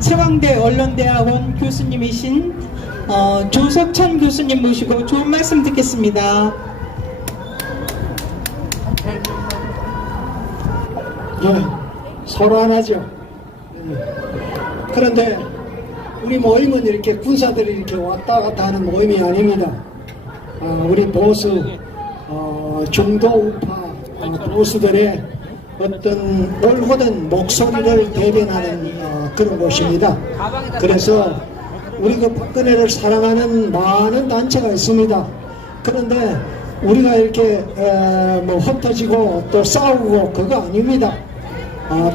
세왕대 언론대학원 교수님이신 조석천 교수님 모시고 좋은 말씀 듣겠습니다. 예, 소란하죠. 그런데 우리 모임은 이렇게 군사들이 이렇게 왔다 갔다 하는 모임이 아닙니다. 우리 보수 중도 우파 보수들의 어떤 올곧은 목소리를 대변하는 그런 곳입니다. 그래서 우리 그 박근혜를 사랑하는 많은 단체가 있습니다. 그런데 우리가 이렇게 뭐 흩어지고 또 싸우고 그거 아닙니다.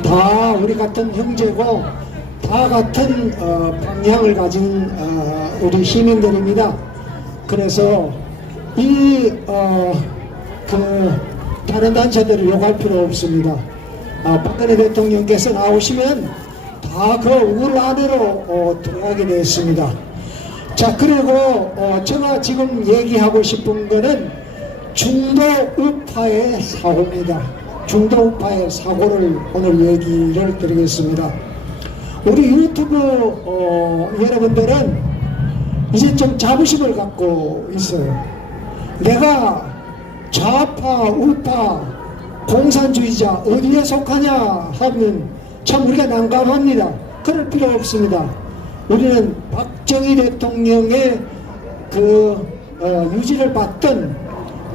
다 우리 같은 형제고 다 같은 방향을 가진 우리 시민들입니다. 그래서 다른 단체들을 욕할 필요 없습니다. 박근혜 대통령께서 나오시면 다 그 울 안으로 들어가게 되었습니다. 자, 그리고 제가 지금 얘기하고 싶은 거는 중도 우파의 사고입니다. 중도 우파의 사고를 오늘 얘기를 드리겠습니다. 우리 유튜브 여러분들은 이제 좀 자부심을 갖고 있어요. 내가 좌파, 우파, 공산주의자 어디에 속하냐 하면 참 우리가 난감합니다. 그럴 필요 없습니다. 우리는 박정희 대통령의 유지를 받던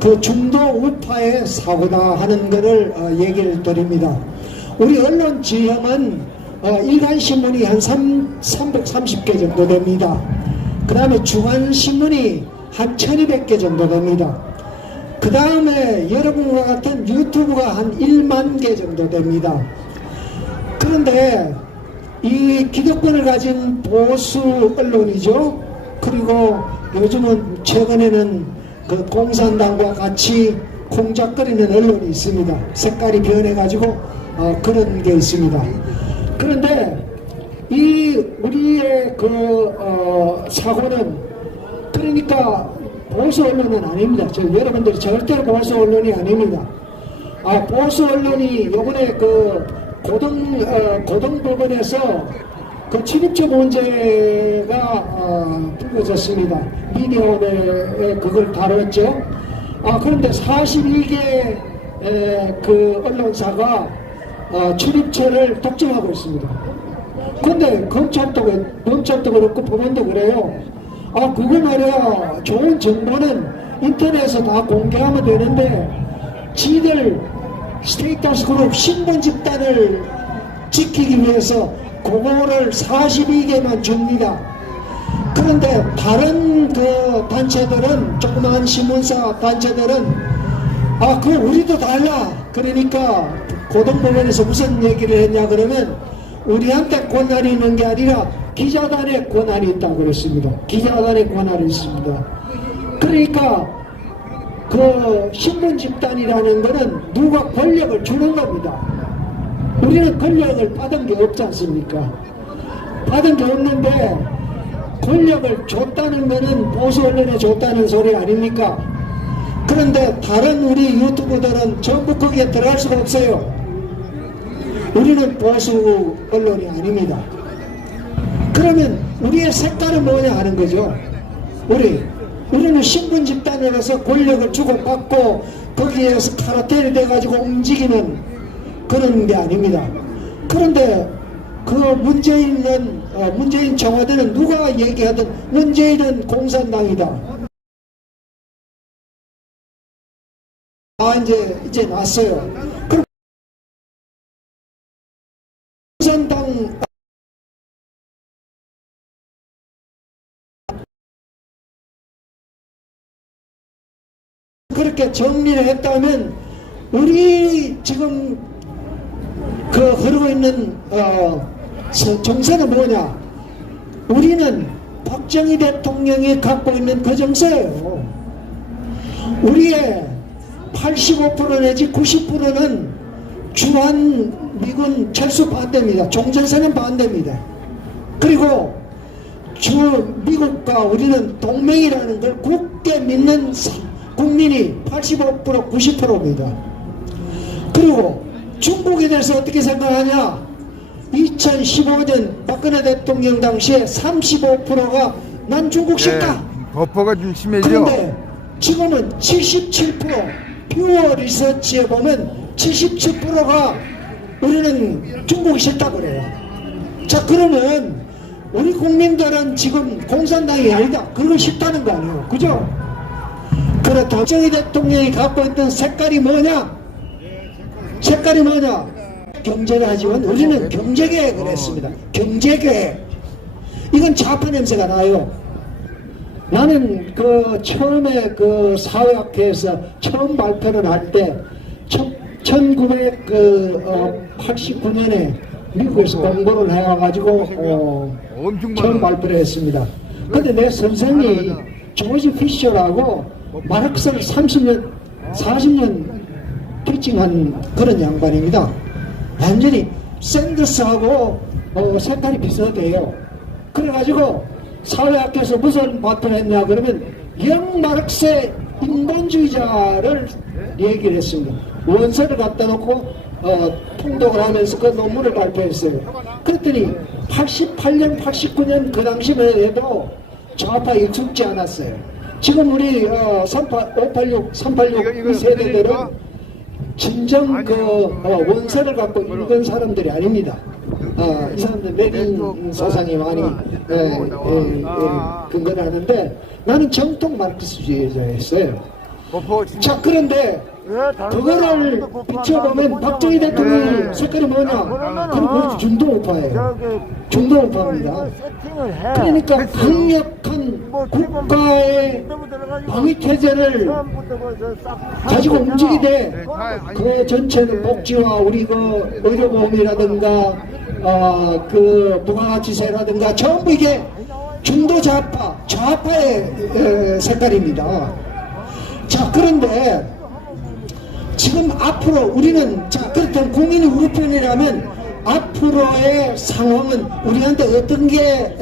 그 중도 우파의 사고다 하는 것을 얘기를 드립니다. 우리 언론 지형은 일간신문이 한 330개 정도 됩니다. 그 다음에 중앙신문이 한 1200개 정도 됩니다. 그 다음에 여러분과 같은 유튜브가 한 1만 개 정도 됩니다. 그런데 이 기득권을 가진 보수 언론이죠. 그리고 요즘은 최근에는 그 공산당과 같이 공작거리는 언론이 있습니다. 색깔이 변해가지고 그런 게 있습니다. 그런데 이 우리의 사고는 그러니까 보수 언론은 아닙니다. 여러분들이 절대로 보수 언론이 아닙니다. 보수 언론이 요번에 고등법원에서 출입처 문제가 불거졌습니다. 미디어에 그걸 다뤘죠. 그런데 42개 언론사가 출입처를 독점하고 있습니다. 그런데 검찰도 그렇고 법원도 그래요. 그거 말이야, 좋은 정보는 인터넷에서 다 공개하면 되는데 지들 스테이터스 그룹 신분 집단을 지키기 위해서 그거를 42개만 줍니다. 그런데 다른 단체들은, 조그마한 신문사 단체들은 우리도 달라. 그러니까 고등법원에서 무슨 얘기를 했냐 그러면 우리한테 권한이 있는 게 아니라 기자단의 권한이 있다고 그랬습니다. 기자단의 권한이 있습니다. 그러니까 신문 집단이라는 거는 누가 권력을 주는 겁니다. 우리는 권력을 받은 게 없지 않습니까? 받은 게 없는데 권력을 줬다는 거는 보수 언론에 줬다는 소리 아닙니까? 그런데 다른 우리 유튜브들은 전부 거기에 들어갈 수가 없어요. 우리는 보수 언론이 아닙니다. 그러면 우리의 색깔은 뭐냐 하는 거죠. 우리는 신분 집단으로서 권력을 주고받고 거기에서 카르텔이 돼가지고 움직이는 그런 게 아닙니다. 그런데 문재인 청와대는 누가 얘기하든 문재인은 공산당이다. 이제 났어요. 그럼 공산당 그렇게 정리를 했다면 우리 지금 흐르고 있는 정세는 뭐냐? 우리는 박정희 대통령이 갖고 있는 그 정세예요. 우리의 85% 내지 90%는 주한 미군 철수 반대입니다. 종전선언 반대입니다. 그리고 미국과 우리는 동맹이라는 걸 굳게 믿는 국민이 85% 90%입니다. 그리고 중국에 대해서 어떻게 생각하냐? 2015년 박근혜 대통령 당시에 35%가 난 중국 싫다. 버퍼가 좀 심해져. 그런데 지금은 77%, 퓨어 리서치에 보면 77%가 우리는 중국이 싫다 그래요. 자, 그러면 우리 국민들은 지금 공산당이 아니다, 그걸 싫다는 거 아니에요. 그죠? 그렇다. 박정희 대통령이 갖고 있던 색깔이 뭐냐? 색깔이 뭐냐? 경제를 하지만 우리는 경제계획을 했습니다. 경제계획. 이건 좌파 냄새가 나요. 나는 처음에 사회학회에서 처음 발표를 할 때 1989년에 미국에서 공부를 해와가지고 처음 발표를 했습니다. 근데 내 선생이 조지 피셔라고 마르크스를 40년 티칭한 그런 양반입니다. 완전히 샌더스하고 색깔이 비슷해요. 그래가지고 사회학에서 무슨 발표를 했냐 그러면 영마르크스의 인본주의자를 얘기를 했습니다. 원서를 갖다 놓고 통독을 하면서 그 논문을 발표했어요. 그랬더니 88년, 89년 그 당시만 해도 좌파에 죽지 않았어요. 지금 우리 586, 386 이 세대들은 진정 그 원서를 갖고 읽은 사람들이 아닙니다. 이 사람들 레닌 사상이 많이 근거를 하는데 나는 정통 마르크스주의자였어요. 자, 그런데 그거를 비춰보면 박정희 대통령의 색깔이 뭐냐? 그리고 중도우파예요. 중도우파입니다. 그러니까 강력한 국가의 방위태제를 가지고 움직이되 그 전체는 복지와 우리 그 의료보험이라든가 그 부가가치세라든가 전부 이게 중도 좌파의 색깔입니다. 자, 그런데 지금 앞으로 우리는 자 그렇다면 국민이 우리 편이라면 앞으로의 상황은 우리한테 어떤 게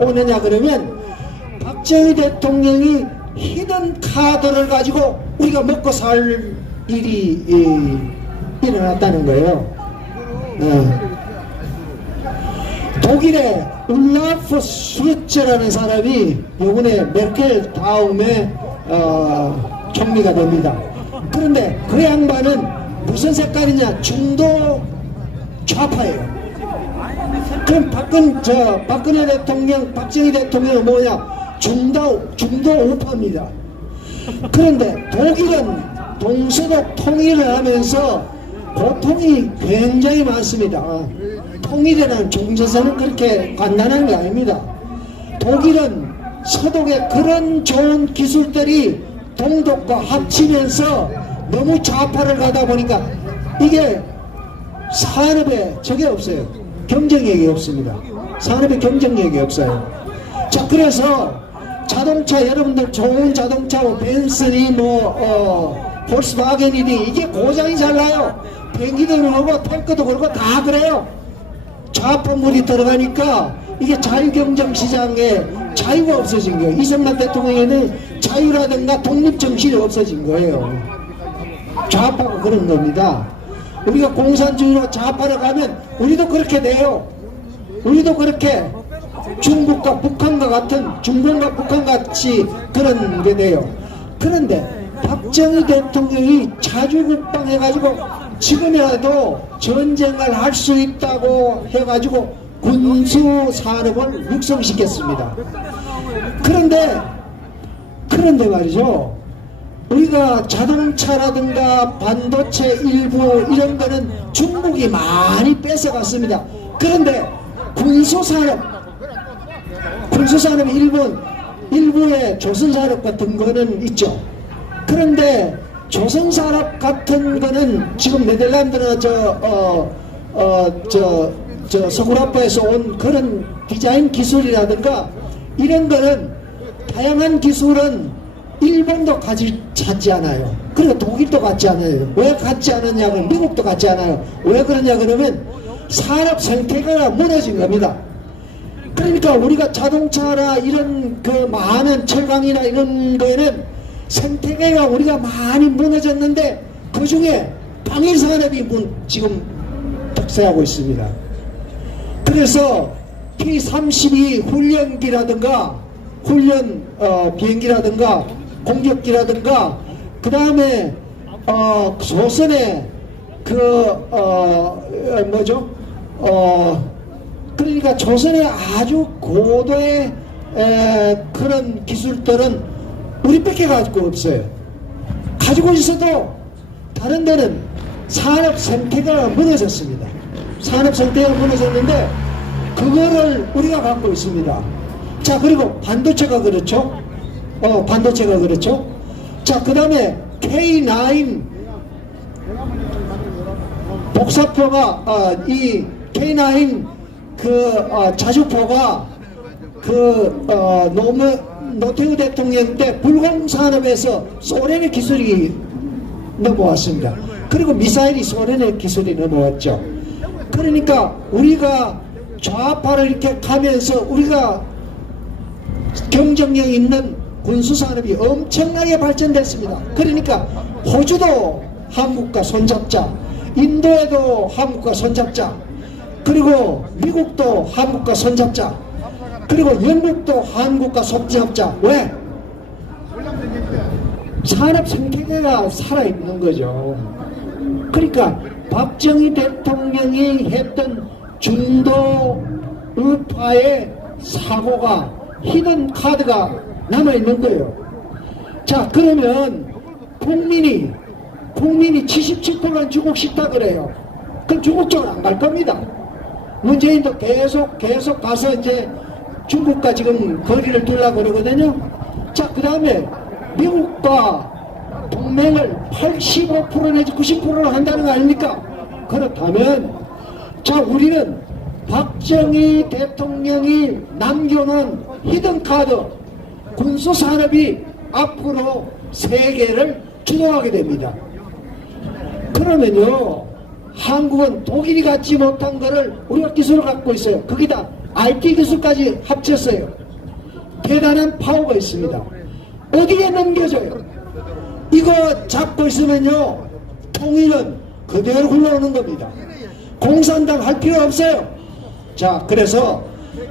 오느냐 그러면 박정희 대통령이 히든 카드를 가지고 우리가 먹고 살 일이 일어났다는 거예요. 독일의 울라프 슈츠라는 사람이 이번에 메르켈 다음에 총리가 됩니다. 그런데 그 양반은 무슨 색깔이냐? 중도 좌파예요. 그럼 박근혜 대통령, 박정희 대통령은 뭐냐? 중도 우파입니다. 그런데 독일은 동서독 통일을 하면서 고통이 굉장히 많습니다. 통일이라는 종전선은 그렇게 간단한 게 아닙니다. 독일은 서독의 그런 좋은 기술들이 동독과 합치면서 너무 좌파를 가다 보니까 이게 산업에 저게 없어요. 경쟁력이 없습니다. 산업에 경쟁력이 없어요. 자, 그래서 자동차 여러분들 좋은 자동차 뭐 벤슨이 볼kswagen이니 이게 고장이 잘 나요. 비행기도 그러고 탱크도 그러고 다 그래요. 좌파물이 들어가니까 이게 자유경쟁시장에 자유가 없어진 거예요. 이승만 대통령에는 자유라든가 독립정신이 없어진 거예요. 좌파가 그런 겁니다. 우리가 공산주의로 좌파로 가면 우리도 그렇게 돼요. 우리도 그렇게 중국과 북한과 같은 중국과 북한같이 그런 게 돼요. 그런데 박정희 대통령이 자주국방해가지고 지금이라도 전쟁을 할 수 있다고 해가지고 군수 산업을 육성시켰습니다. 그런데 말이죠. 우리가 자동차라든가 반도체 일부 이런 거는 중국이 많이 뺏어갔습니다. 그런데 군수산업 일부의 조선산업 같은 거는 있죠. 그런데 조선산업 같은 거는 지금 네덜란드나 서구라파에서 온 그런 디자인 기술이라든가 이런 거는 다양한 기술은 일본도 찾지 않아요. 그리고 독일도 갖지 않아요. 왜 갖지 않았냐면 미국도 갖지 않아요. 왜 그러냐 그러면 산업 생태계가 무너진 겁니다. 그러니까 우리가 자동차나 이런 그 많은 철강이나 이런 거에는 생태계가 우리가 많이 무너졌는데 그 중에 방위산업이 지금 득세하고 있습니다. 그래서 P-32 훈련기라든가 훈련 비행기라든가 공격기라든가 그 다음에 조선의 그러니까 조선의 아주 고도의 그런 기술들은 우리밖에 가지고 없어요. 가지고 있어도 다른 데는 산업 생태계가 무너졌습니다. 산업 생태계가 무너졌는데 그거를 우리가 갖고 있습니다. 자, 그리고 반도체가 그렇죠. 반도체가 그렇죠. 자, 그 다음에 K9 복사표가 이 K9 자주포가 노태우 대통령 때 불공산업에서 소련의 기술이 넘어왔습니다. 그리고 미사일이 소련의 기술이 넘어왔죠. 그러니까 우리가 좌파를 이렇게 가면서 우리가 경쟁력 있는 군수산업이 엄청나게 발전됐습니다. 그러니까 호주도 한국과 손잡자, 인도에도 한국과 손잡자, 그리고 미국도 한국과 손잡자, 그리고 영국도 한국과 손잡자. 왜? 산업 생태계가 살아있는 거죠. 그러니까 박정희 대통령이 했던 중도 우파의 사고가 히든 카드가 남아있는 거예요. 자, 그러면 국민이 77%는 중국 싫다 그래요. 그럼 중국 쪽으로 안 갈 겁니다. 문재인도 계속 가서 이제 중국과 지금 거리를 두려고 그러거든요. 자, 그 다음에 미국과 동맹을 85% 내지 90%를 한다는 거 아닙니까? 그렇다면 자, 우리는 박정희 대통령이 남겨놓은 히든카드 군수산업이 앞으로 세계를 주도하게 됩니다. 그러면요, 한국은 독일이 갖지 못한 거를 우리가 기술을 갖고 있어요. 거기다 IT 기술까지 합쳤어요. 대단한 파워가 있습니다. 어디에 넘겨져요? 이거 잡고 있으면요, 통일은 그대로 흘러오는 겁니다. 공산당 할 필요 없어요. 자, 그래서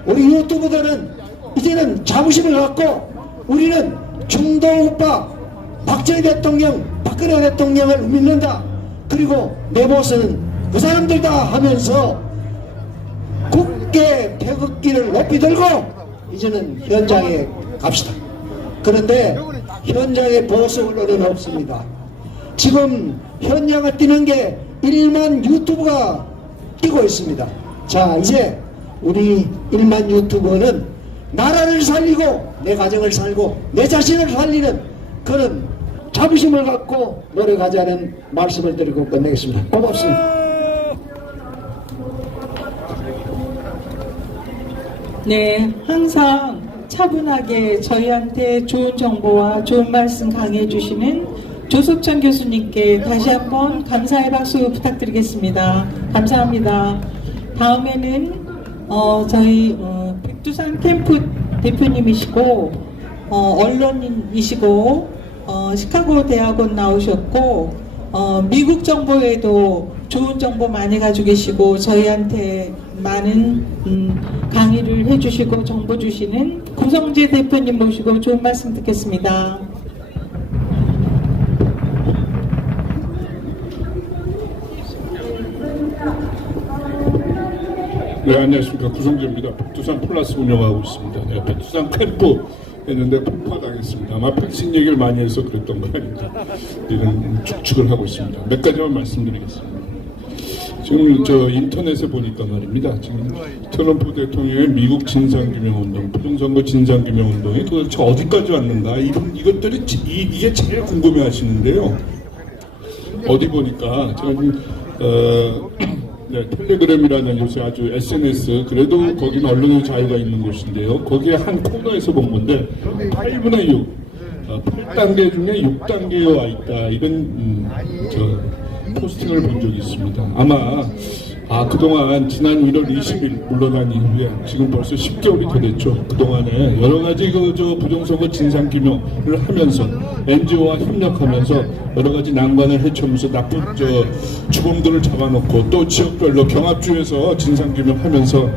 우리 유튜브들은 이제는 자부심을 갖고 우리는 중도우파 박정희 대통령, 박근혜 대통령을 믿는다. 그리고 내 보스는 그 사람들다 하면서 국계 태극기를 높이 들고 이제는 현장에 갑시다. 그런데 현장에 보수 언론은 없습니다. 지금 현장을 뛰는 게 1만 유튜브가 뛰고 있습니다. 자, 이제 우리 1만 유튜버는 나라를 살리고 내 가정을 살고 내 자신을 살리는 그런 자부심을 갖고 노력하자는 말씀을 드리고 끝내겠습니다. 고맙습니다. 네, 항상 차분하게 저희한테 좋은 정보와 좋은 말씀 강의해 주시는 조석천 교수님께 다시 한번 감사의 박수 부탁드리겠습니다. 감사합니다. 다음에는 저희 백두산 캠프 대표님이시고 언론인이시고 시카고 대학원 나오셨고 미국 정보에도 좋은 정보 많이 가지고 계시고 저희한테 많은 강의를 해주시고 정보 주시는 구성재 대표님 모시고 좋은 말씀 듣겠습니다. 네, 안녕하십니까. 구성재입니다. 백두산 플러스 운영하고 있습니다. 네, 백두산 캠프 했는데 폭파당했습니다. 아마 백신 얘기를 많이 해서 그랬던 거 아닙니다. 이런 축축을 하고 있습니다. 몇 가지만 말씀드리겠습니다. 지금 저 인터넷에 보니까 말입니다. 지금 트럼프 대통령의 미국 진상규명운동, 부정선거 진상규명운동이 도대체 어디까지 왔는가? 이것들이 이게 제일 궁금해하시는데요. 어디 보니까 제가 네, 텔레그램이라는 요새 아주 SNS, 그래도 거기는 언론의 자유가 있는 곳인데요. 거기에 한 코너에서 본 건데 8분의 6, 8단계 중에 6단계에 와 있다. 이런 포스팅을 본 적이 있습니다. 아마 그동안 지난 1월 20일 물러난 이후에 지금 벌써 10개월이 더 됐죠. 그동안에 여러 가지 부정선거 진상규명을 하면서 NGO와 협력하면서 여러 가지 난관을 헤쳐면서 나쁜 주범들을 잡아놓고 또 지역별로 경합주에서 진상규명하면서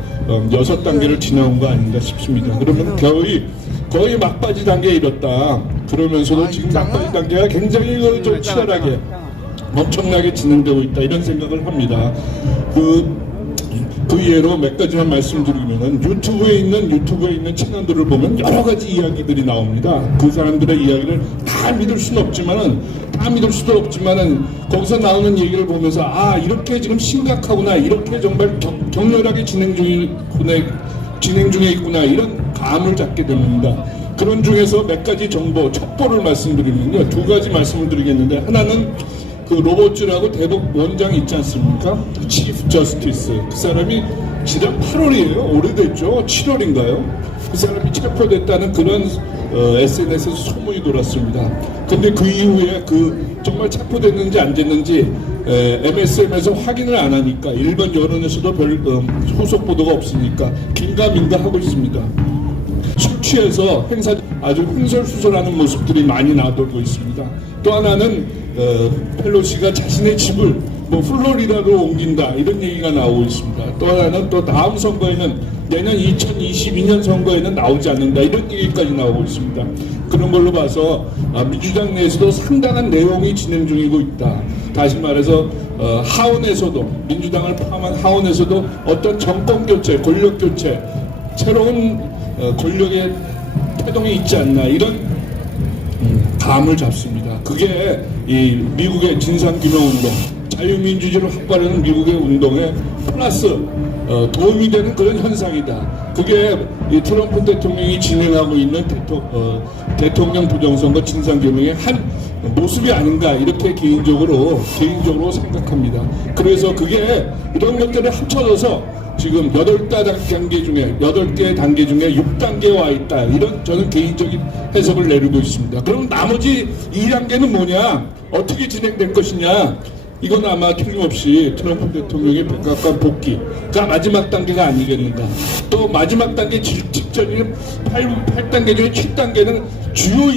6단계를 지나온 거 아닌가 싶습니다. 그러면 거의 막바지 단계에 이뤘다. 그러면서도 지금 막바지 단계가 굉장히 좀 치열하게 엄청나게 진행되고 있다, 이런 생각을 합니다. 그 예로 몇 가지만 말씀드리면은 유튜브에 있는 채널들을 보면 여러 가지 이야기들이 나옵니다. 그 사람들의 이야기를 다 믿을 수도 없지만은 거기서 나오는 얘기를 보면서 이렇게 지금 심각하구나, 이렇게 정말 격렬하게 진행 중에 있구나, 이런 감을 잡게 됩니다. 그런 중에서 몇 가지 정보, 첩보를 말씀드리면요, 2가지 말씀을 드리겠는데, 하나는 그 로버츠라고 대법 원장 있지 않습니까? 치프 저스티스. 그 사람이 지난 8월이에요. 오래됐죠. 7월인가요? 그 사람이 체포됐다는 그런 SNS에서 소문이 돌았습니다. 근데 그 이후에 정말 체포됐는지 안 됐는지 MSM에서 확인을 안 하니까 일반 여론에서도 별 후속 보도가 없으니까 긴가민가 하고 있습니다. 술 취해서 행사 아주 횡설수설하는 모습들이 많이 나돌고 있습니다. 또 하나는 펠로시가 자신의 집을 뭐 플로리다로 옮긴다 이런 얘기가 나오고 있습니다. 또 하나는 또 다음 선거에는 내년 2022년 선거에는 나오지 않는다 이런 얘기까지 나오고 있습니다. 그런 걸로 봐서 민주당 내에서도 상당한 내용이 진행 중이고 있다. 다시 말해서 하원에서도 민주당을 포함한 하원에서도 어떤 정권 교체, 권력 교체, 새로운 권력의 태동이 있지 않나 이런 감을 잡습니다. 그게 이 미국의 진상규명운동, 자유민주주의를 확보하려는 미국의 운동에 플러스 도움이 되는 그런 현상이다. 그게 이 트럼프 대통령이 진행하고 있는 대통령 부정선거 진상규명의 한 모습이 아닌가 이렇게 개인적으로 생각합니다. 그래서 그게 이런 것들을 합쳐져서 지금 8개 단계 중에 6단계에 와 있다. 이런 저는 개인적인 해석을 내리고 있습니다. 그럼 나머지 2단계는 뭐냐? 어떻게 진행될 것이냐? 이건 아마 틀림없이 트럼프 대통령의 백악관 복귀가 마지막 단계가 아니겠는가. 또 마지막 단계 직전인 8단계 중에 7단계는 주요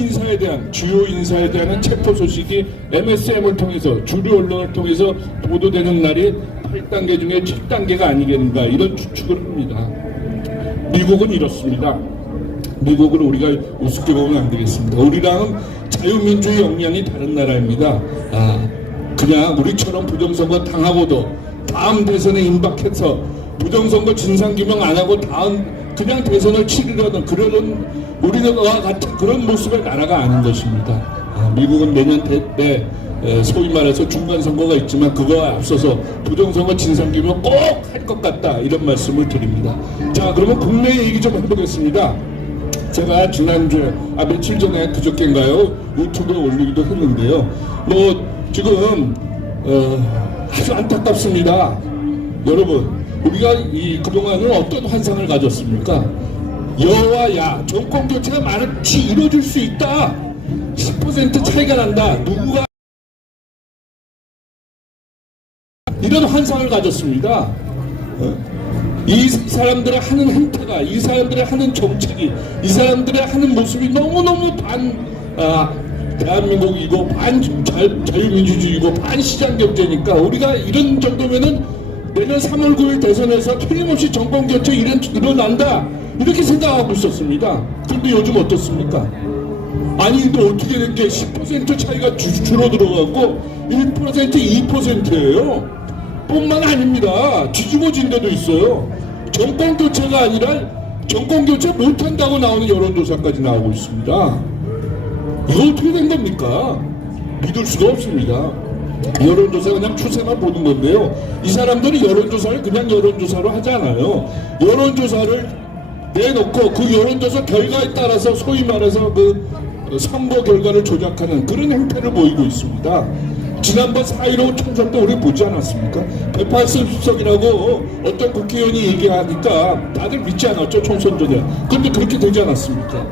인사에 대한 체포 소식이 MSM을 통해서 주류 언론을 통해서 보도되는 날이 8단계 중에 7단계가 아니겠는가 이런 추측을 합니다. 미국은 이렇습니다. 미국을 우리가 우습게 보면 안 되겠습니다. 우리랑은 자유민주의 역량이 다른 나라입니다. 그냥 우리처럼 부정선거 당하고도 다음 대선에 임박해서 부정선거 진상규명 안 하고 다음 그냥 대선을 치르려는 그러는 우리와 같은 그런 모습의 나라가 아닌 것입니다. 미국은 내년 소위 말해서 중간선거가 있지만 그거와 앞서서 부정선거 진상규명 꼭 할 것 같다 이런 말씀을 드립니다. 자, 그러면 국내 얘기 좀 해보겠습니다. 제가 지난주에 며칠 전에 그저께인가요 유튜브에 올리기도 했는데요. 지금 아주 안타깝습니다. 여러분 우리가 그동안은 어떤 환상을 가졌습니까? 여와 야 정권 교체가 많이 이루어질 수 있다. 10% 차이가 난다. 누구가 이런 환상을 가졌습니다. 이 사람들의 하는 행태가, 이 사람들의 하는 정책이, 이 사람들의 하는 모습이 너무너무 대한민국이고 자유민주주의고 반시장경제니까 우리가 이런 정도면은 내년 3월 9일 대선에서 틀림없이 정권교체 일어난다 이렇게 생각하고 있었습니다. 그런데 요즘 어떻습니까? 아니 근데 어떻게 된 게 10% 차이가 줄어들어가고 1% 2%예요. 뿐만 아닙니다. 뒤집어진 데도 있어요. 정권교체가 아니라 정권교체 못한다고 나오는 여론조사까지 나오고 있습니다. 이거 어떻게 된 겁니까? 믿을 수가 없습니다. 여론조사 그냥 추세만 보는 건데요. 이 사람들이 여론조사를 그냥 여론조사로 하지 않아요. 여론조사를 내놓고 그 여론조사 결과에 따라서 소위 말해서 그 선거 결과를 조작하는 그런 행태를 보이고 있습니다. 지난번 4.15 총선 때 우리 보지 않았습니까? 180석이라고 어떤 국회의원이 얘기하니까 다들 믿지 않았죠, 총선 전에. 그런데 그렇게 되지 않았습니까?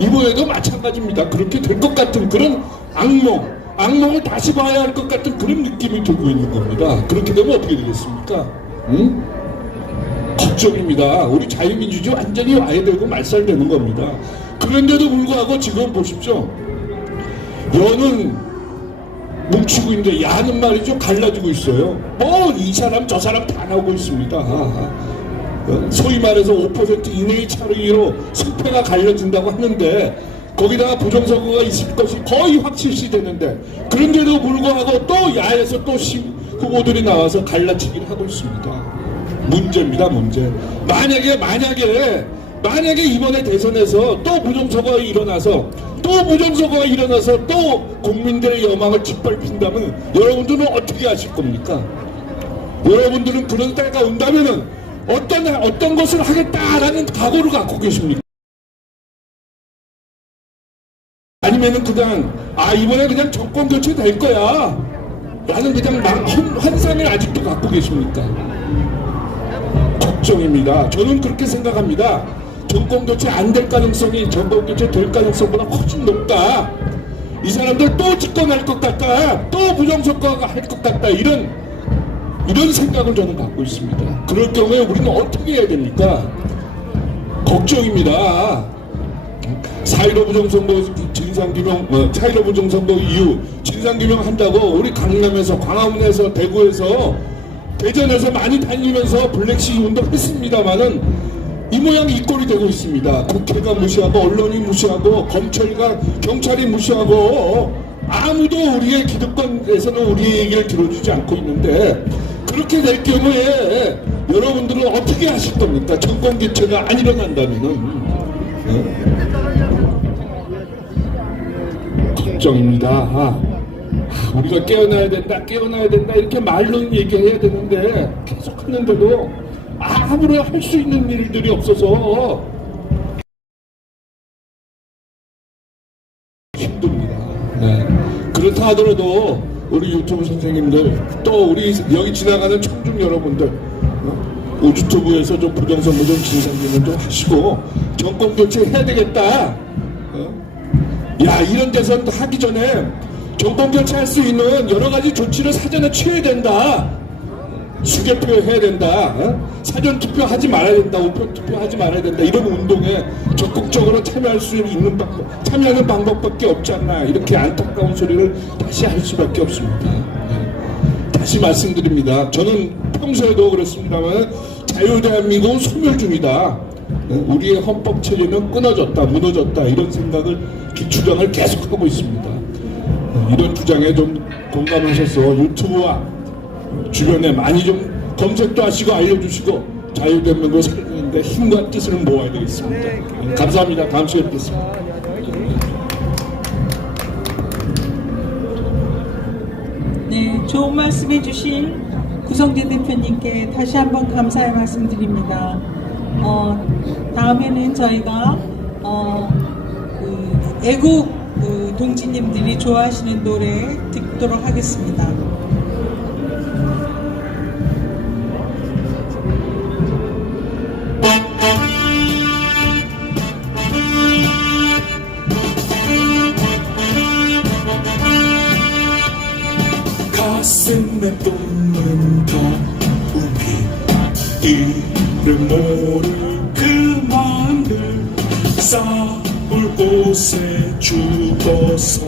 이번에도 마찬가지입니다. 그렇게 될 것 같은 그런 악몽을 다시 봐야 할 것 같은 그런 느낌이 들고 있는 겁니다. 그렇게 되면 어떻게 되겠습니까? 응? 걱정입니다. 우리 자유민주주의 완전히 와야 되고 말살되는 겁니다. 그런데도 불구하고 지금 보십시오. 여는 뭉치고 있는데 야는 말이죠 갈라지고 있어요. 이 사람 저 사람 다 나오고 있습니다. 소위 말해서 5% 이내의 차이로 승패가 갈려진다고 하는데 거기다가 부정선거가 있을 것이 거의 확실시 되는데 그런데도 불구하고 또 야에서 또 후보들이 나와서 갈라치기를 하고 있습니다. 문제입니다. 문제. 만약에 이번에 대선에서 또 부정선거가 일어나서 또 국민들의 여망을 짓밟힌다면 여러분들은 어떻게 하실 겁니까? 여러분들은 그런 때가 온다면은 어떤 것을 하겠다라는 각오를 갖고 계십니까? 아니면은 그냥 이번에 그냥 정권 교체 될 거야 라는 그냥 환상을 아직도 갖고 계십니까? 걱정입니다. 저는 그렇게 생각합니다. 정권 교체 안 될 가능성이 정권 교체 될 가능성보다 훨씬 높다. 이 사람들 또 집권할 것 같다, 또 부정선거가 할 것 같다, 이런 생각을 저는 갖고 있습니다. 그럴 경우에 우리는 어떻게 해야 됩니까? 걱정입니다. 4.15 부정선거 진상규명, 4.15 부정선거 이후 진상규명 한다고 우리 강남에서, 광화문에서, 대구에서, 대전에서 많이 다니면서 블랙시 운동했습니다만은 이 모양 이 꼴이 되고 있습니다. 국회가 무시하고 언론이 무시하고 검찰과 경찰이 무시하고 아무도 우리의 기득권에서는 우리의 얘기를 들어주지 않고 있는데, 그렇게 될 경우에 여러분들은 어떻게 하실 겁니까? 정권 교체가 안 일어난다면은. 걱정입니다. 우리가 깨어나야 된다 이렇게 말로는 얘기해야 되는데 계속 하는데도 아무런 할 수 있는 일들이 없어서 힘듭니다. 네. 그렇다 하더라도 우리 유튜브 선생님들, 또 우리 여기 지나가는 청중 여러분들, 유튜브에서 좀 부정선거 좀 진상규명 좀 하시고 정권 교체해야 되겠다. 야, 이런 데선 하기 전에 정권 교체할 수 있는 여러 가지 조치를 사전에 취해야 된다. 수개표 해야 된다. 사전 투표 하지 말아야 된다. 우표 투표 하지 말아야 된다. 이런 운동에 적극적으로 참여할 수 있는 방법, 참여하는 방법밖에 없지 않나. 이렇게 안타까운 소리를 다시 할 수밖에 없습니다. 다시 말씀드립니다. 저는 평소에도 그렇습니다만 자유대한민국은 소멸 중이다. 우리의 헌법 체제는 끊어졌다, 무너졌다, 이런 생각을, 주장을 계속하고 있습니다. 이런 주장에 좀 공감하셔서 유튜브와 주변에 많이 좀 검색도 하시고 알려주시고 자유대한민국을 살리는데 힘과 뜻을 모아야 되겠습니다. 감사합니다. 다음 시간에 뵙겠습니다. 네, 좋은 말씀 해주신 구성재 대표님께 다시 한번 감사의 말씀드립니다. 다음에는 저희가 애국 동지님들이 좋아하시는 노래 듣도록 하겠습니다. 가슴에 뿜는다 우리 이름 모를 그 마음들, 싸울 곳에 죽어서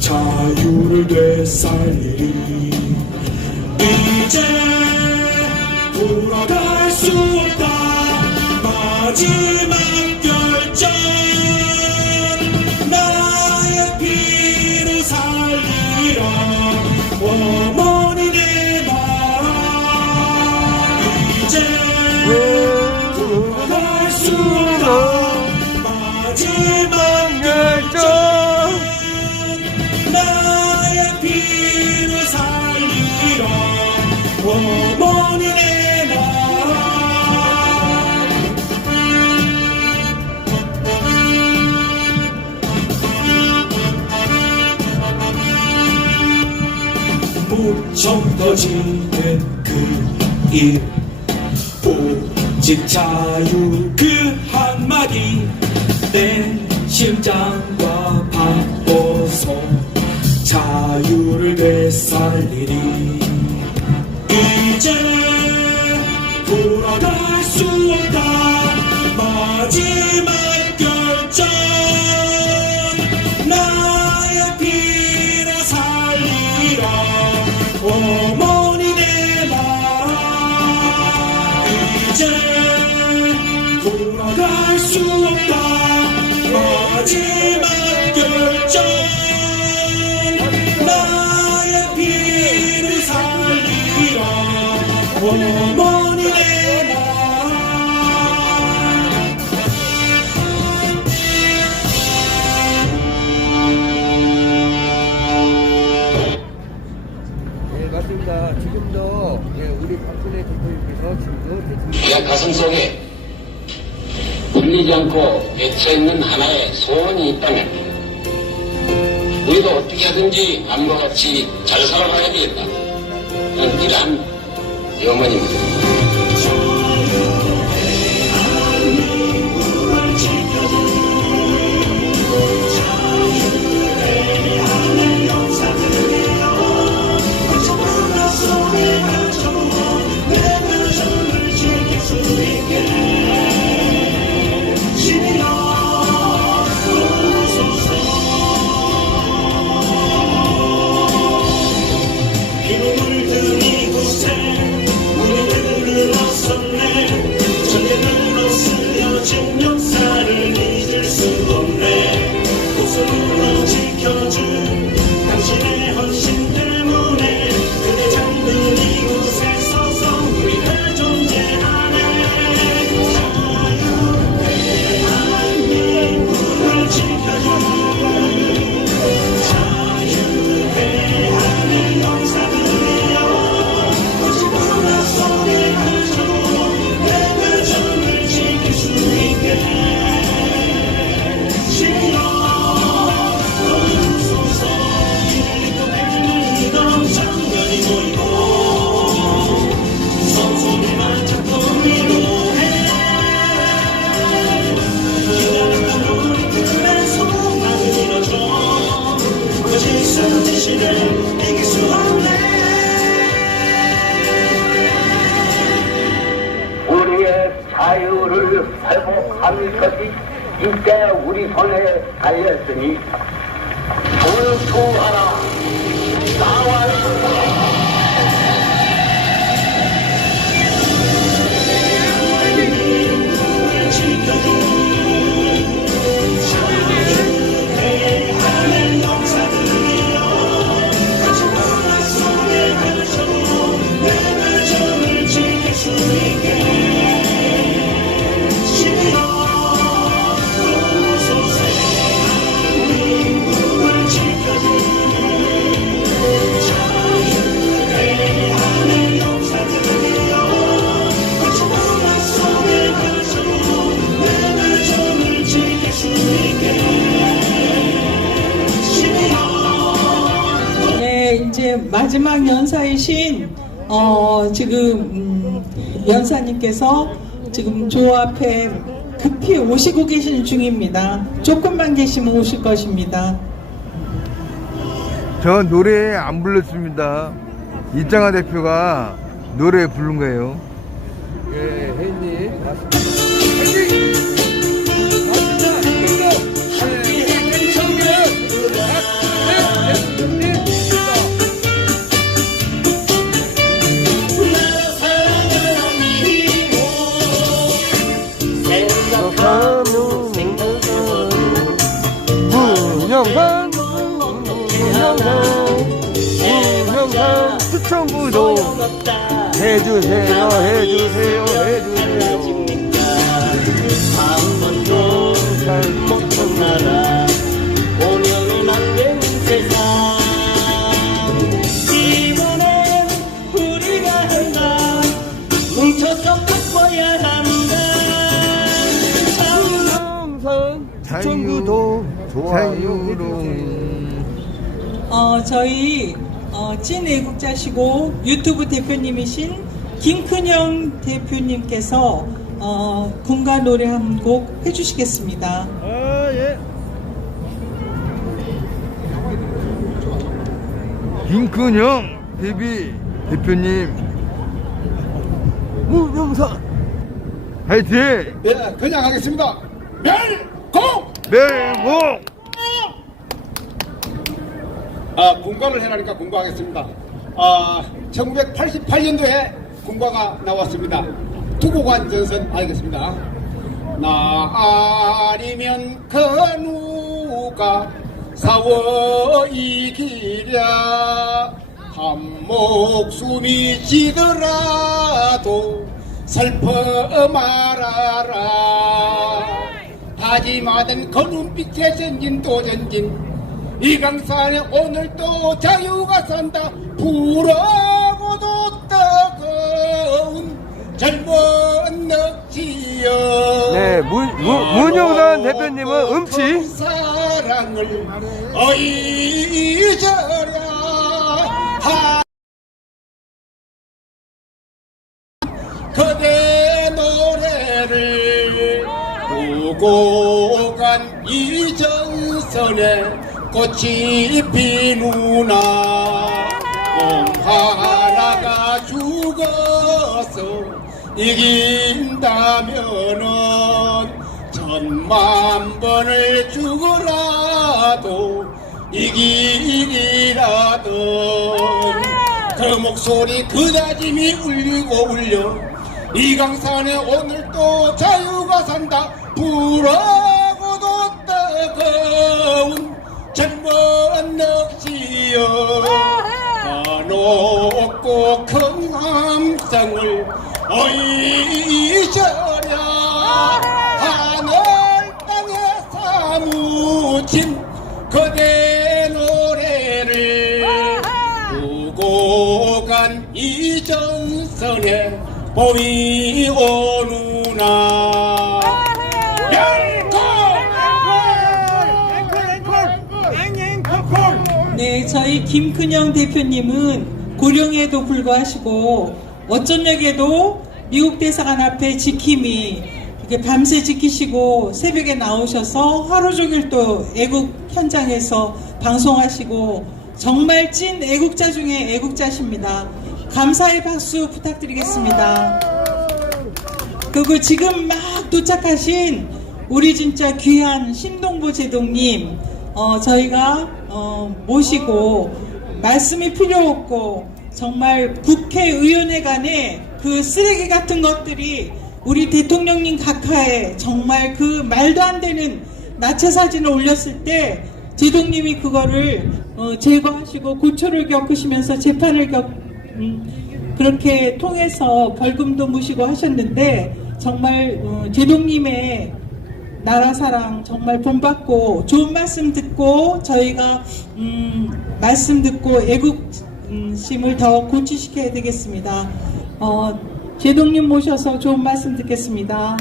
자유를 되살리리. 이제 돌아갈 수 없다. 마지막 결정, 나의 피로 살리라. 어머니 내 나라. 이제 돌아갈 수 없다. 마지막 결정, 나의 피로 살리라. 어머니 내 나라. 무청 터지는 그 일, 오직 자유 그 한마디, 내 심장과 바꿔서 자유를 되살리리. 이제 돌아갈 수 없다. 마지막 결정, 나의 피로 살리라. 어머니 내 나라. 이제 돌아갈 수 없다. 마지막 결정, 나의 피를 살리라. 어머니 내 나라. 네, 맞습니다. 지금도 우리 박근혜 대통령께서 지금도 대통령 가슴속에 울리지 않고 외쳐있는 하나의 소원이 있다면 우리도 어떻게 하든지 남과 같이 잘 살아가야 되겠다. 이러한 염원입니다. 자유를 지켜줄 자유의 당신의 헌신 때문에 그대 잠든 이곳에 서서 우리가 존재하네. 자유대한민국을 지켜주는 자유대한의 영사들이여 거친 문화 속에 갇혀도 내 가정을 지킬 수 있게 신이여 도와주소서. 믿고 믿던 장면이 모이고 성소리만 찾고 위로해. 기다렸던 우리 꿈의 소망을 이뤄줘. 거짓 수지시를 이길 수 없네. 우리의 자유를 회복하는 것이 이때 우리 손에 달렸으니 분투하라, 나와라. 자유대한의 영사들이여 거친 문화 속에 갇혀도 내 가정을 지킬 수 있게 신이여 도와주소서. 민국을 지켜주는 자유대한의 영사들이여 거친 문화 속에 갇혀도 내 가정을 지킬 수 있게 신이여. 네, 이제 마지막 연사이신 지금 연사님께서 지금 조 앞에 급히 오시고 계시는 중입니다. 조금만 계시면 오실 것입니다. 저 노래 안 불렀습니다. 이장하 대표가 노래 부른 거예요. 예, 혜인님 맞습니다. 동영상 추천구도 해주세요. 아무도 잘못한 나라 오늘은 안된 세상 이번엔 우리가 한다 뭉쳐서 바꿔야 한다. 동영상 추천구도 좋아요. 저희 찐 애국자시고 유튜브 대표님이신 김큰영 대표님께서 군가 노래 한 곡 해주시겠습니다. 예. 김큰영 대표님 무명사 화이팅! 예, 그냥 하겠습니다. 멸공! 공과를 해라니까 공과하겠습니다. 1988년도에 공과가 나왔습니다. 두고관 전선 알겠습니다. 나 아니면 그 누가 싸워 이기랴. 한 목숨이 지더라도 슬퍼 말아라. 다짐하던 그 눈빛에 전진 또 전진. 이강산에 오늘도 자유가 산다. 불어고도 뜨거운 젊은 넋이여. 네, 문용산 대표님은 음치 사랑을 잊어라. 그대 노래를 보고 간 이정선의 꽃이 피누나 봄 하나가 죽어서 이긴다면은 천만 번을 죽어라도 이기리라던 그 목소리 그 다짐이 울리고 울려 이강산에 오늘도 자유가 산다. 불어고도 뜨거운 젊은 넋이여. 세상을 잊으랴 하늘 땅에 사무친 그대 노래를 두고 간 이정선의 봄이 오누나 네, 저희 김근영 대표님은 고령에도 불구하시고 어쩐역에도 미국 대사관 앞에 지킴이 이렇게 밤새 지키시고 새벽에 나오셔서 하루 종일 또 애국 현장에서 방송하시고 정말 찐 애국자 중에 애국자십니다. 감사의 박수 부탁드리겠습니다. 그리고 지금 막 도착하신 우리 진짜 귀한 신동보 제동님 저희가 모시고 말씀이 필요 없고 정말 국회의원회 간에 그 쓰레기 같은 것들이 우리 대통령님 각하에 정말 그 말도 안 되는 나체 사진을 올렸을 때 제동님이 그거를 제거하시고 고초를 겪으시면서 재판을 그렇게 통해서 벌금도 무시고 하셨는데 정말 제동님의 나라 사랑 정말 본받고 좋은 말씀 듣고 저희가 말씀 듣고 애국심을 더 고취시켜야 되겠습니다. 제동님 모셔서 좋은 말씀 듣겠습니다.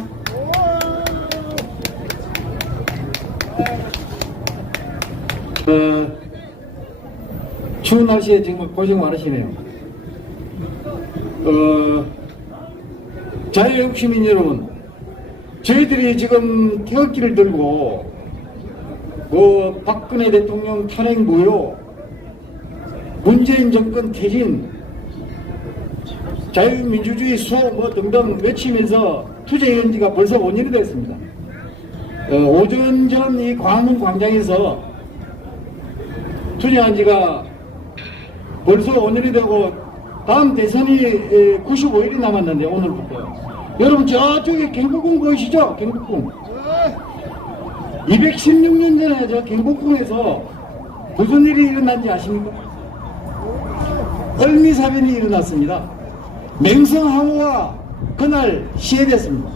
추운 날씨에 정말 고생 많으시네요. 자유애국 시민 여러분, 저희들이 지금 태극기를 들고 박근혜 대통령 탄핵 무효, 문재인 정권 퇴진, 자유민주주의 수호 등등 외치면서 투쟁한 지가 벌써 5년이 됐습니다. 오전 전 이 광화문 광장에서 투쟁한 지가 벌써 5년이 되고 다음 대선이 95일이 남았는데 오늘부터 여러분 저쪽에 경복궁 보이시죠? 경복궁 216년 전에 저 경복궁에서 무슨 일이 일어난지 아십니까? 을미사변이 일어났습니다. 맹성항우가 그날 시해됐습니다.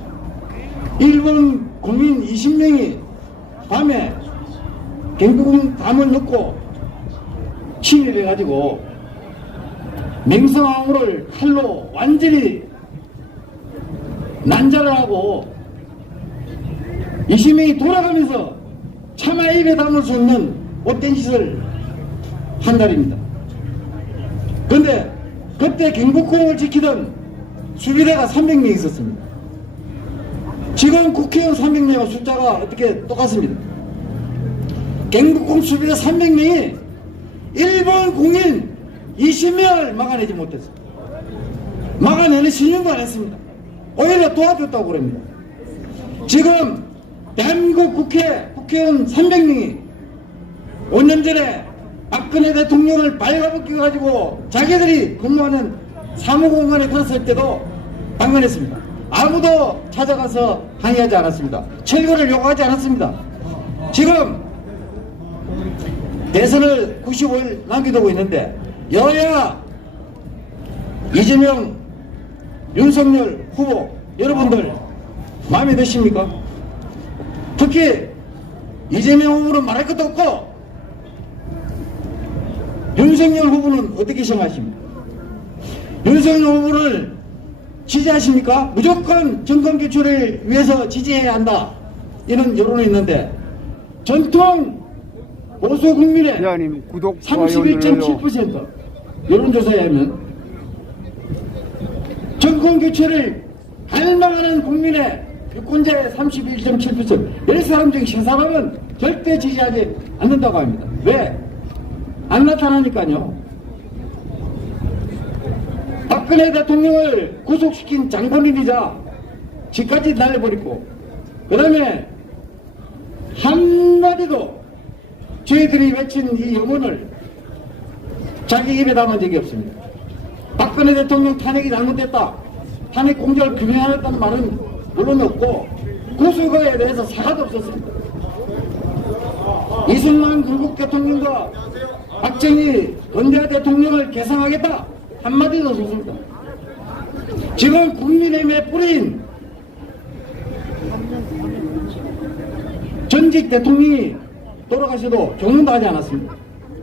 일본 국민 20명이 밤에 경복궁 담을 넣고 침입해가지고 맹성항우를 칼로 완전히 난자를 하고 20명이 돌아가면서 차마 입에 담을 수 없는 못된 짓을 한 날입니다. 그런데 그때 경복궁을 지키던 수비대가 300명 있었습니다. 지금 국회의원 300명과 숫자가 어떻게 똑같습니다. 경복궁 수비대 300명이 일본 국민 20명을 막아내지 못했어요. 막아내는 신용도 안 했습니다. 오히려 도와줬다고 그럽니다. 지금 대한민국 국회의원 300명이 5년 전에 박근혜 대통령을 발가벗겨가지고 자기들이 근무하는 사무공간에 갔을 때도 방문했습니다. 아무도 찾아가서 항의하지 않았습니다. 철거를 요구하지 않았습니다. 지금 대선을 95일 남겨두고 있는데 여야 이재명 윤석열 후보 여러분들 마음에 드십니까? 특히 이재명 후보는 말할 것도 없고 윤석열 후보는 어떻게 생각하십니까? 윤석열 후보를 지지하십니까? 무조건 정권교체를 위해서 지지해야 한다 이런 여론이 있는데 전통 보수 국민의 31.7% 여론조사에 하면 정권교체를 갈망하는 국민의 유권자의 31.7% 10사람 중 3사람은 절대 지지하지 않는다고 합니다. 왜? 안 나타나니까요. 박근혜 대통령을 구속시킨 장본인이자 집까지 날려버리고 그 다음에 한마디도 저희들이 외친 이 염원을 자기 입에 담은 적이 없습니다. 박근혜 대통령 탄핵이 잘못됐다, 탄핵 공작을 규명하였다는 말은 물론 없고 구속에 대해서 사과도 없었습니다. 이승만 건국 대통령과 박정희 건대하 대통령을 개상하겠다 한마디도 없었습니다. 지금 국민의힘에 뿌린 전직 대통령이 돌아가셔도 조문도 하지 않았습니다.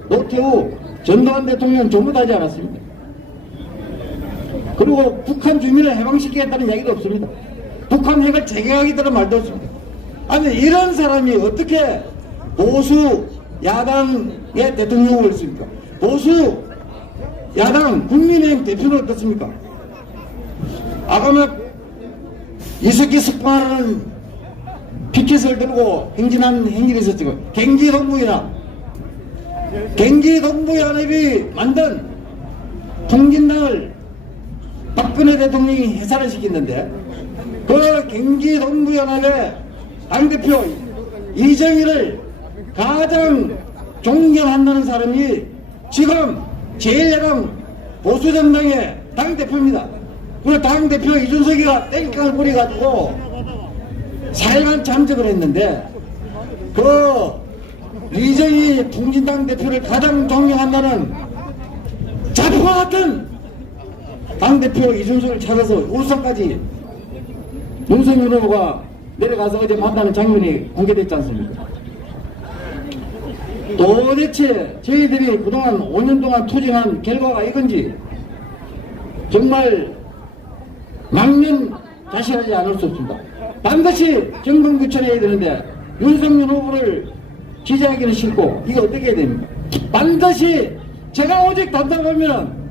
노태우, 전두환 대통령 조문도 하지 않았습니다. 그리고 북한 주민을 해방시키겠다는 이야기도 없습니다. 북한 핵을 재개하겠다는 말도 없습니다. 아니 이런 사람이 어떻게 보수 야당의 대통령을 했습니까? 보수 야당 국민의힘 대표는 어떻습니까? 아가막 이석기 석방하는 피켓을 들고 행진한 행진이 있었죠. 경기동부연합이 만든 통진당을 박근혜 대통령이 해산을 시켰는데 그 경기동부연합의 당대표 이정희를 가장 존경한다는 사람이 지금 제1야당 보수정당의 당대표입니다. 그 당대표 이준석이가 땡깡을 부려가지고 4일간 잠적을 했는데 그 이정희 통진당 대표를 가장 존경한다는 자포와 같은 당대표 이준석을 찾아서 울산까지 윤석열 후보가 내려가서 어제 만나는 장면이 공개됐지 않습니까? 도대체 저희들이 그동안 5년 동안 투쟁한 결과가 이건지 정말 망연자실하지 않을 수 없습니다. 반드시 정권 교체해야 되는데 윤석열 후보를 지지하기는 싫고 이게 어떻게 해야 됩니까? 반드시 제가 오직 단답하면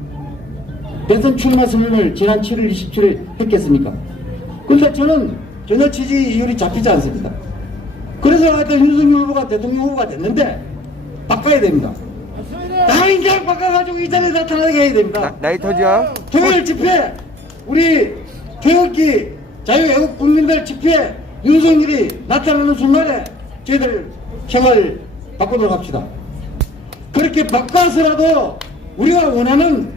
대선 출마 선언을 지난 7월 27일 했겠습니까? 근데 저는 전혀 지지율이 잡히지 않습니다. 그래서 하여튼 윤석열 후보가 대통령 후보가 됐는데 바꿔야 됩니다. 당인장 바꿔가지고 이 자리에 나타나게 해야 됩니다. 나이 터져. 토요일 집회 우리 태극기 자유애국 국민들 집회 윤석열이 나타나는 순간에 저희들 생활 바꾸도록 합시다. 그렇게 바꿔서라도 우리가 원하는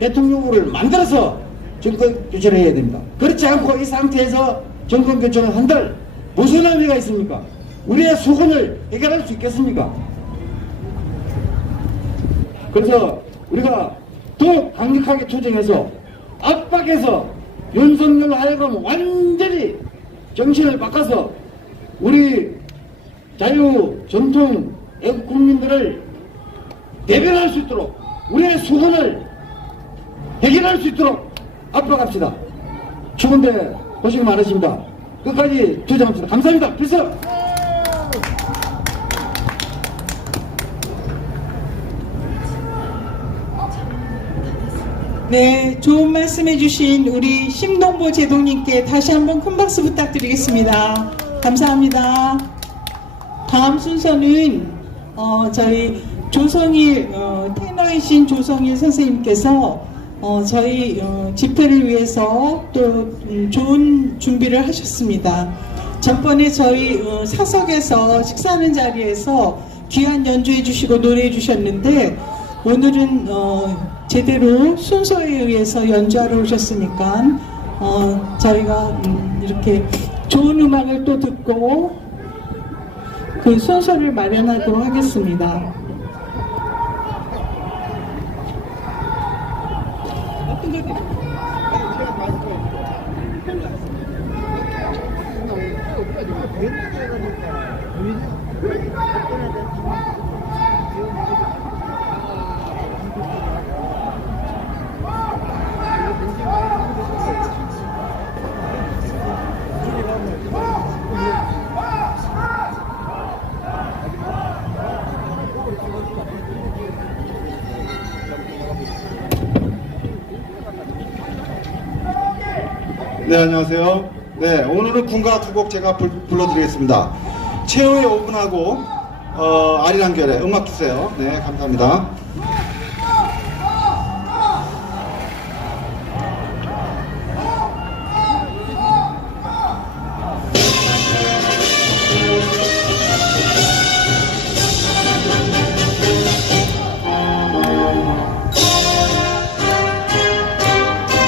대통령 후보를 만들어서 정권 교체를 해야 됩니다. 그렇지 않고 이 상태에서 정권 교체를 한들 무슨 의미가 있습니까? 우리의 수건을 해결할 수 있겠습니까? 그래서 우리가 더 강력하게 투쟁해서 압박해서 윤석열 하여금 완전히 정신을 바꿔서 우리 자유 전통 애국 국민들을 대변할 수 있도록 우리의 수건을 해결할 수 있도록 압박합시다. 추운데 고생 많으십니다. 끝까지 투쟁합시다. 감사합니다. 필승! 네, 좋은 말씀 해주신 우리 심동보 제동님께 다시 한번 큰 박수 부탁드리겠습니다. 감사합니다. 다음 순서는 저희 조성일 테너이신 조성일 선생님께서 저희 집회를 위해서 또 좋은 준비를 하셨습니다. 전번에 저희 사석에서 식사하는 자리에서 귀한 연주해 주시고 노래해 주셨는데 오늘은 제대로 순서에 의해서 연주하러 오셨으니까 저희가 이렇게 좋은 음악을 또 듣고 그 순서를 마련하도록 하겠습니다. 네, 안녕하세요. 네, 오늘은 군가 두 곡 제가 불러드리겠습니다. 최후의 5분하고 아리랑결의 음악 주세요. 네, 감사합니다.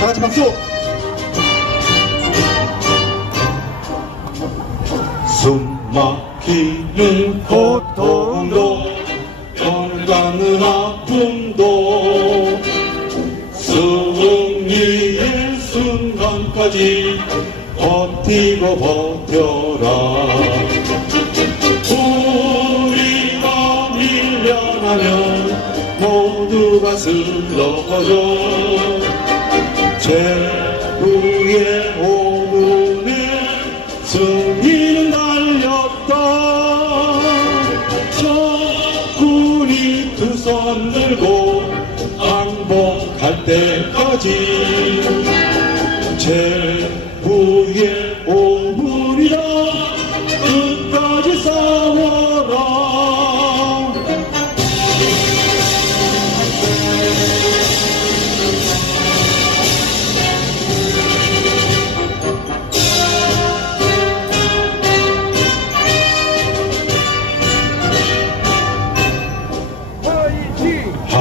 다 같이 박수! 숨 막히는 고통도 오늘 가는 아픔도 승리의 순간 버티고 버텨라. 우리가 밀려나면 모두가 쓰러져. 최후의 5분에 승리는 달렸다. 적군이 두 손 들고 항복할 때까지 최후의 5분이다. 끝까지 싸워라.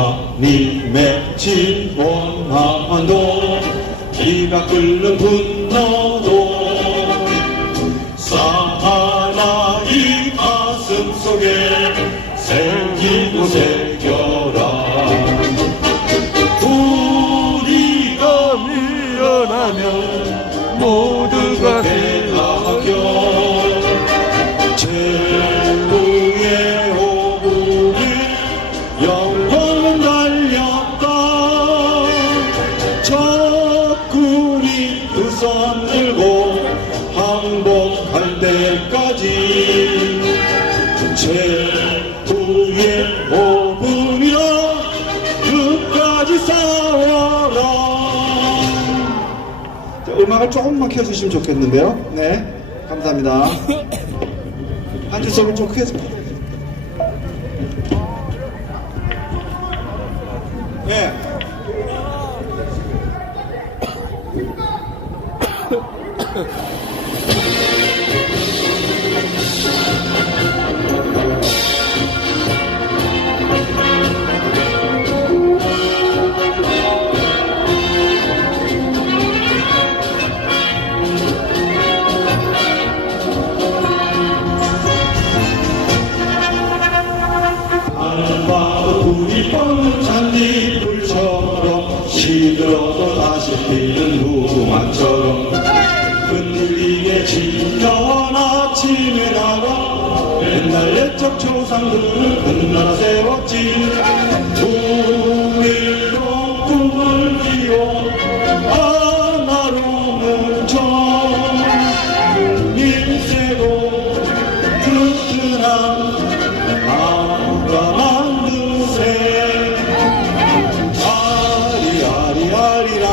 하나님의 진원한도 피가 끓는 분노도 사나이 가슴 속에 새기고 새겨라. 우리가 밀려나면 모두가 대학교 최후의 5분에 영광은 달렸다. 적군이 두 손 들고 항복할 때까지 최후의 5분이라 끝까지 싸워라. 자, 음악을 조금만 켜주시면 좋겠는데요. 네, 감사합니다. 한 줄 소리 좀 크게 좀. 네. 불이 뻗는 잔디불처럼 시들어도 다시 피는 무궁화처럼 흔들리게 지켜온 아침에 나가 옛날 옛적 조상들은 금나라 세웠지. 우리도 꿈을 키워 하나로 뭉쳐 민세고 튼튼한 나무가 만드세. 아리아리아리라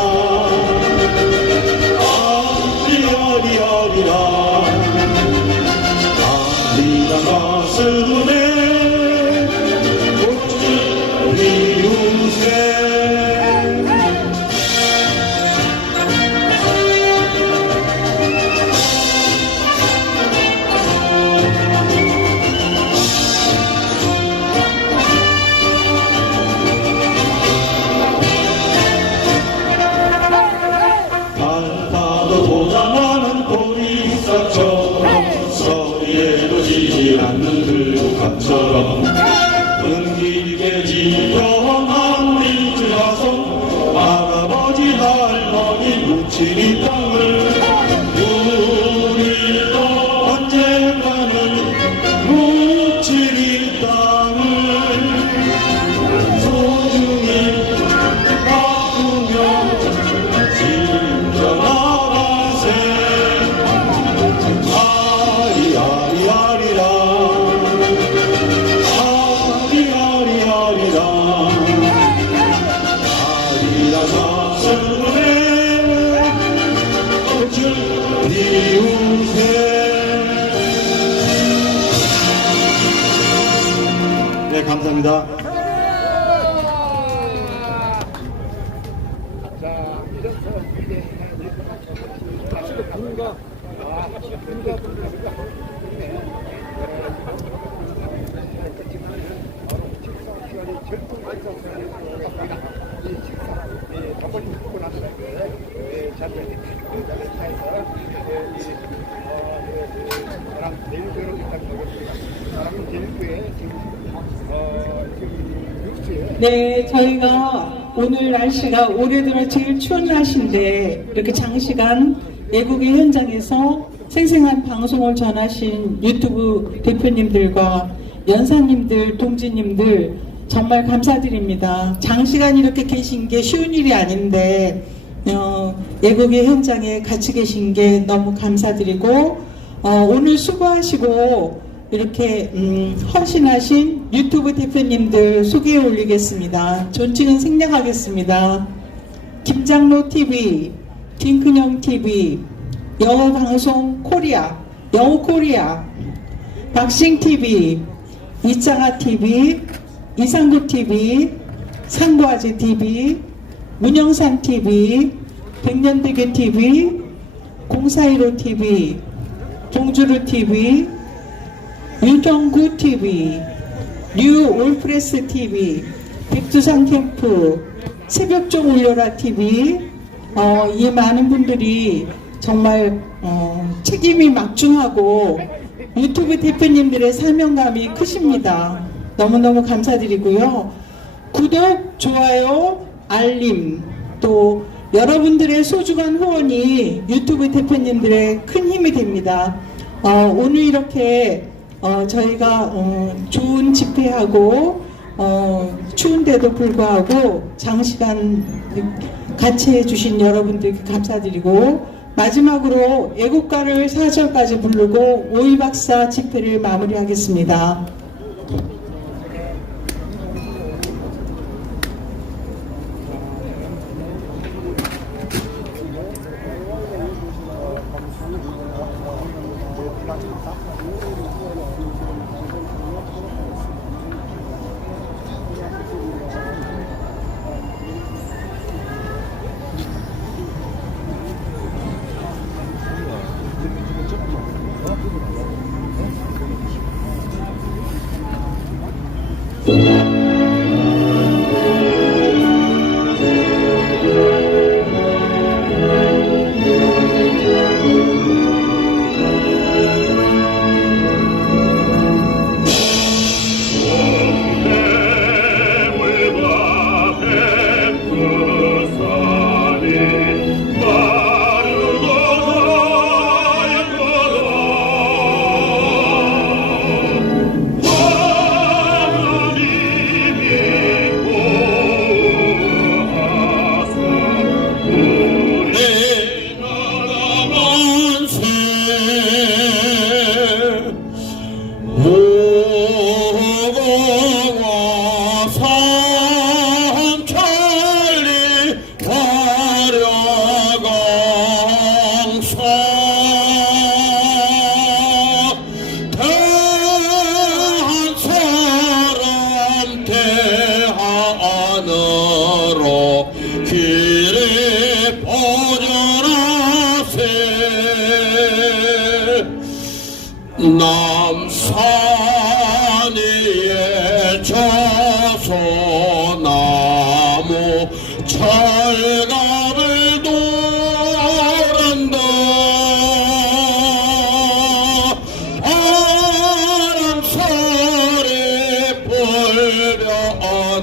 아리아리아리라 아리라 가슴에 꽃을 피우세. 도장하는 보리싹처럼 서리에도 지지 않는 들국화처럼 은길게 지켜온 민주라서 할아버지 할머니 묻힌 이 땅을 우리도 언젠가는 묻힌 이 땅을 소중히 바꾸며 진정하세. 아리아리아리라 아리아리아리라 아리라 가슴에 꽃을 피우세. 네, 감사합니다. 네, 저희가 오늘 날씨가 올해 들어 제일 추운 날씨인데 이렇게 장시간 애국의 현장에서 생생한 방송을 전하신 유튜브 대표님들과 연사님들, 동지님들 정말 감사드립니다. 장시간 이렇게 계신 게 쉬운 일이 아닌데 애국의 현장에 같이 계신 게 너무 감사드리고 오늘 수고하시고 이렇게 헌신하신 유튜브 대표님들 소개해 올리겠습니다. 존칭은 생략하겠습니다. 김장로 TV, 김근영 TV, 영어 방송 코리아, 영어 코리아, 박싱 TV, 이짱아 TV, 이상구 TV, 상구아재 TV, 문영산 TV, 백년대교 TV, 0415 TV, 동주루 TV, 유정구 TV, 뉴 올프레스 TV, 백두산 캠프, 새벽종 울려라 TV, 이 많은 분들이 정말 책임이 막중하고 유튜브 대표님들의 사명감이 크십니다. 너무너무 감사드리고요. 구독, 좋아요, 알림, 또 여러분들의 소중한 후원이 유튜브 대표님들의 큰 힘이 됩니다. 오늘 이렇게 저희가 좋은 집회하고 추운데도 불구하고 장시간 같이 해주신 여러분들께 감사드리고 마지막으로 애국가를 4절까지 부르고 5.1박사 집회를 마무리하겠습니다. 남산 위에 저소나무 철갑을 도란다. 바람소리 불며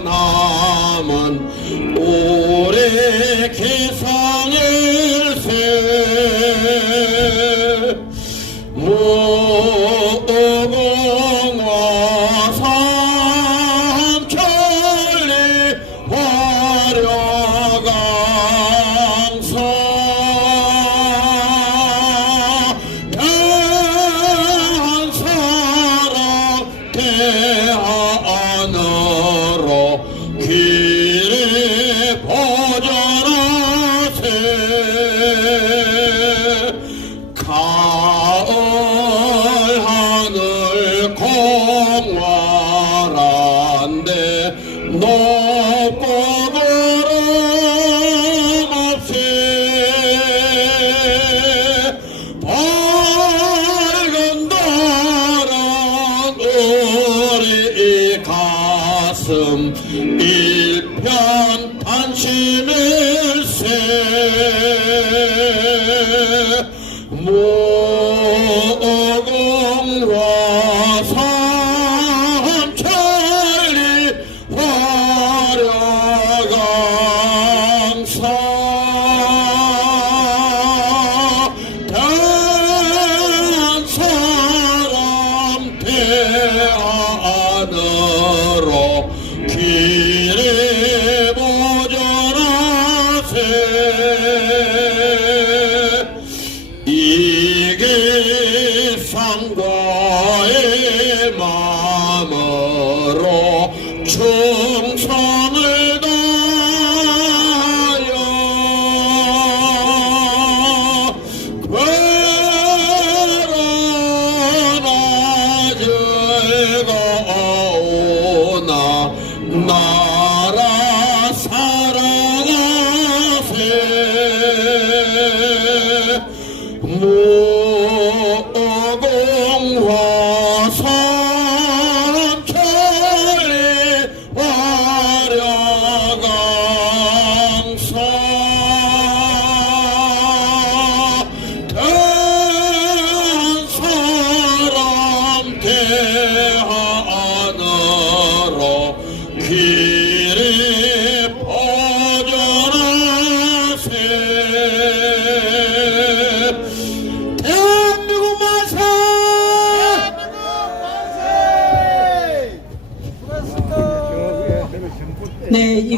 남은 우리 기상일세. 무궁화 삼천리 화려강사 대한 사랑 대하늘로 길이 보전하세. 가을 하늘 공활한데 높고 구름 없이 밝은 달은 우리 가슴 일편 단심일세. 무궁화 삼천리 화려강사 대한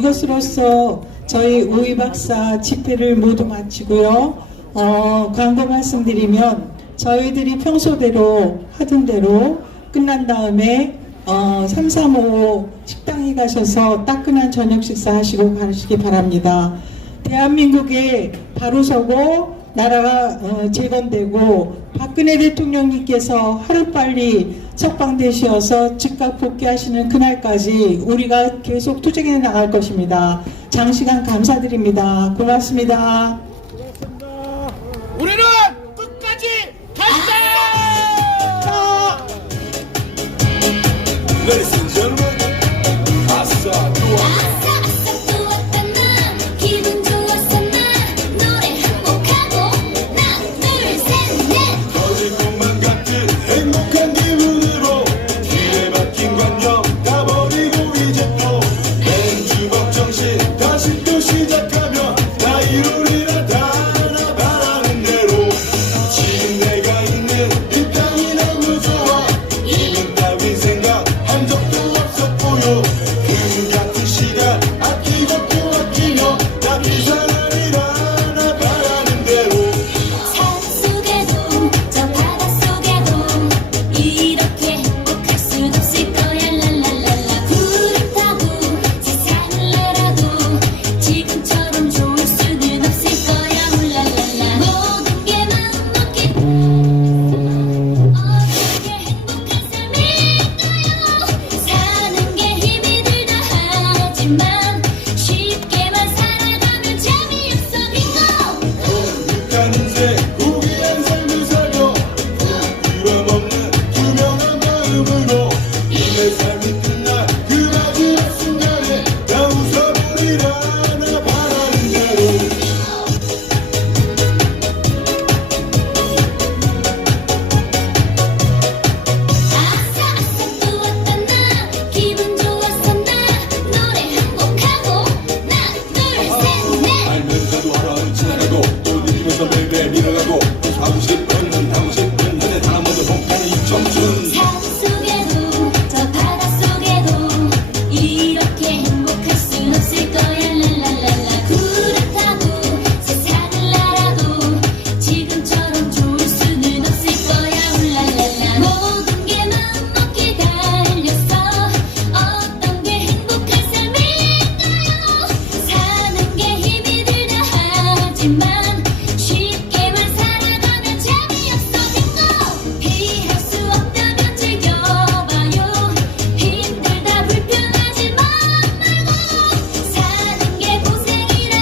이것으로써 저희 오이 박사 집회를 모두 마치고요. 광고 말씀드리면 저희들이 평소대로 하던 대로 끝난 다음에 335 식당에 가셔서 따끈한 저녁 식사하시고 가시기 바랍니다. 대한민국에 바로 서고 나라가 재건되고 박근혜 대통령님께서 하루빨리 석방되셔서 즉각 복귀하시는 그날까지 우리가 계속 투쟁해 나갈 것입니다. 장시간 감사드립니다. 고맙습니다. 우리는 끝까지 간다! Ladies and gentlemen, 아싸 좋았던 나 기분 좋았어 나 노래 한곡하고 하나 둘셋넷 터질 것만 같은 행복한 기분으로 길에 박힌 관념 다 버리고 이제 또 맨주먹 정신 다시 또 시작하며 다 이루리라 다 나 바라는 대로 지금 내가 있는 이 땅이 너무 좋아 이민 따윈 생각 한 적도 없었고요 그 같은 시간 아끼고 또 아끼며 다 비상하리라 나 바라는 대로 산 속에도 저 바다 속에도 이렇게 행복할 순 없을 거야 랄랄랄라 구름 타고 세상을 날아도 지금처럼 좋을 수는 없을 거야 훌랄랄라 모든 게 마음 먹기 어떻게 행복한 삶일까요 사는 게 힘이 들다 하지만 쉽게만 살아가면 재미없어 빙고 가는 새 고귀한 삶을 살며 부끄럼 없는 투명한 마음으로 내 삶이 끝날 그 마지막 순간에 다 웃어버리라 나 바라는 대로 아싸 좋았던 나 기분 좋았어 나 노래 한곡하고 하나 둘셋넷 알면서도 하루하루 지나가고 또 느리면서 매일매일 밀어가고 또 사고 싶은 하고 싶은 한해 다 모두 복하는 이 청춘 산 속에도 저 바다 속에도 이렇게 행복할 순 없을 거야 랄랄랄라 구름 타고 세상을 날아도 지금처럼 좋을 수는 없을 거야 훌랄랄라 모든 게 마음 먹기 달렸어 어떤 게 행복한 삶일까요 사는 게 힘이 들다 하지만 쉽게만 살아가면 재미없어 빙고 피할 수 없다면 즐겨봐요 힘들다 불편하지만 말고 사는 게 고생이라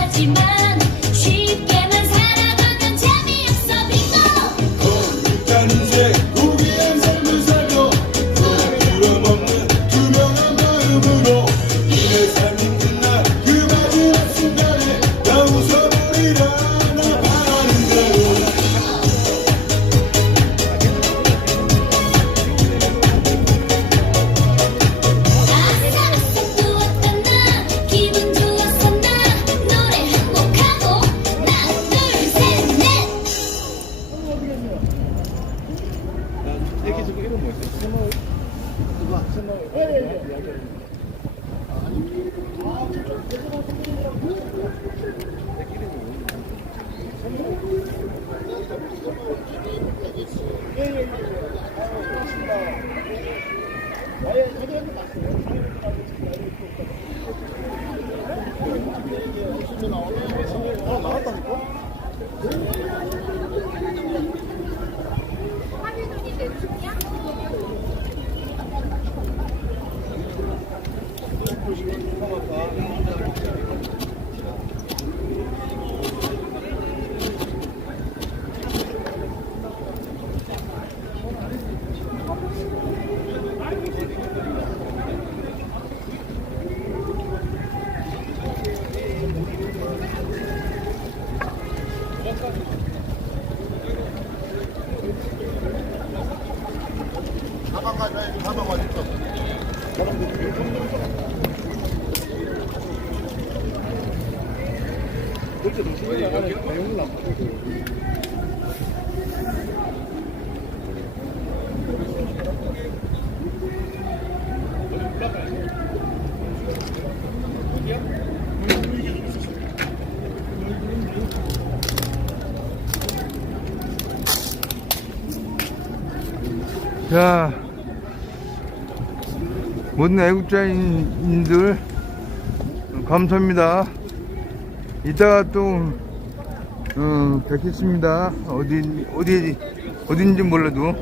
하지만 쉽게만 살아가면 재미없어 빙고 가는 새 고귀한 삶을 살며 부끄럼 없는 투명한 마음으로 내 삶이 끝날 그 마지막 순간에 다 웃어버리라 나 바라는 대로 아싸 좋았던 나 기분 좋았어 나 노래 한곡하고 하나 둘셋넷 자, 모든 애국자인들 감사합니다. 이따가 또 뵙겠습니다. 어딘지 몰라도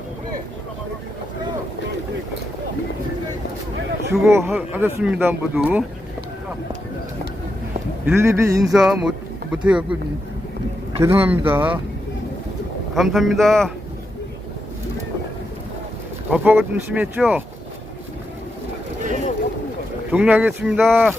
수고하셨습니다. 모두 일일이 인사 못해갖고 죄송합니다. 감사합니다. 버퍼가 좀 심했죠? 종료하겠습니다.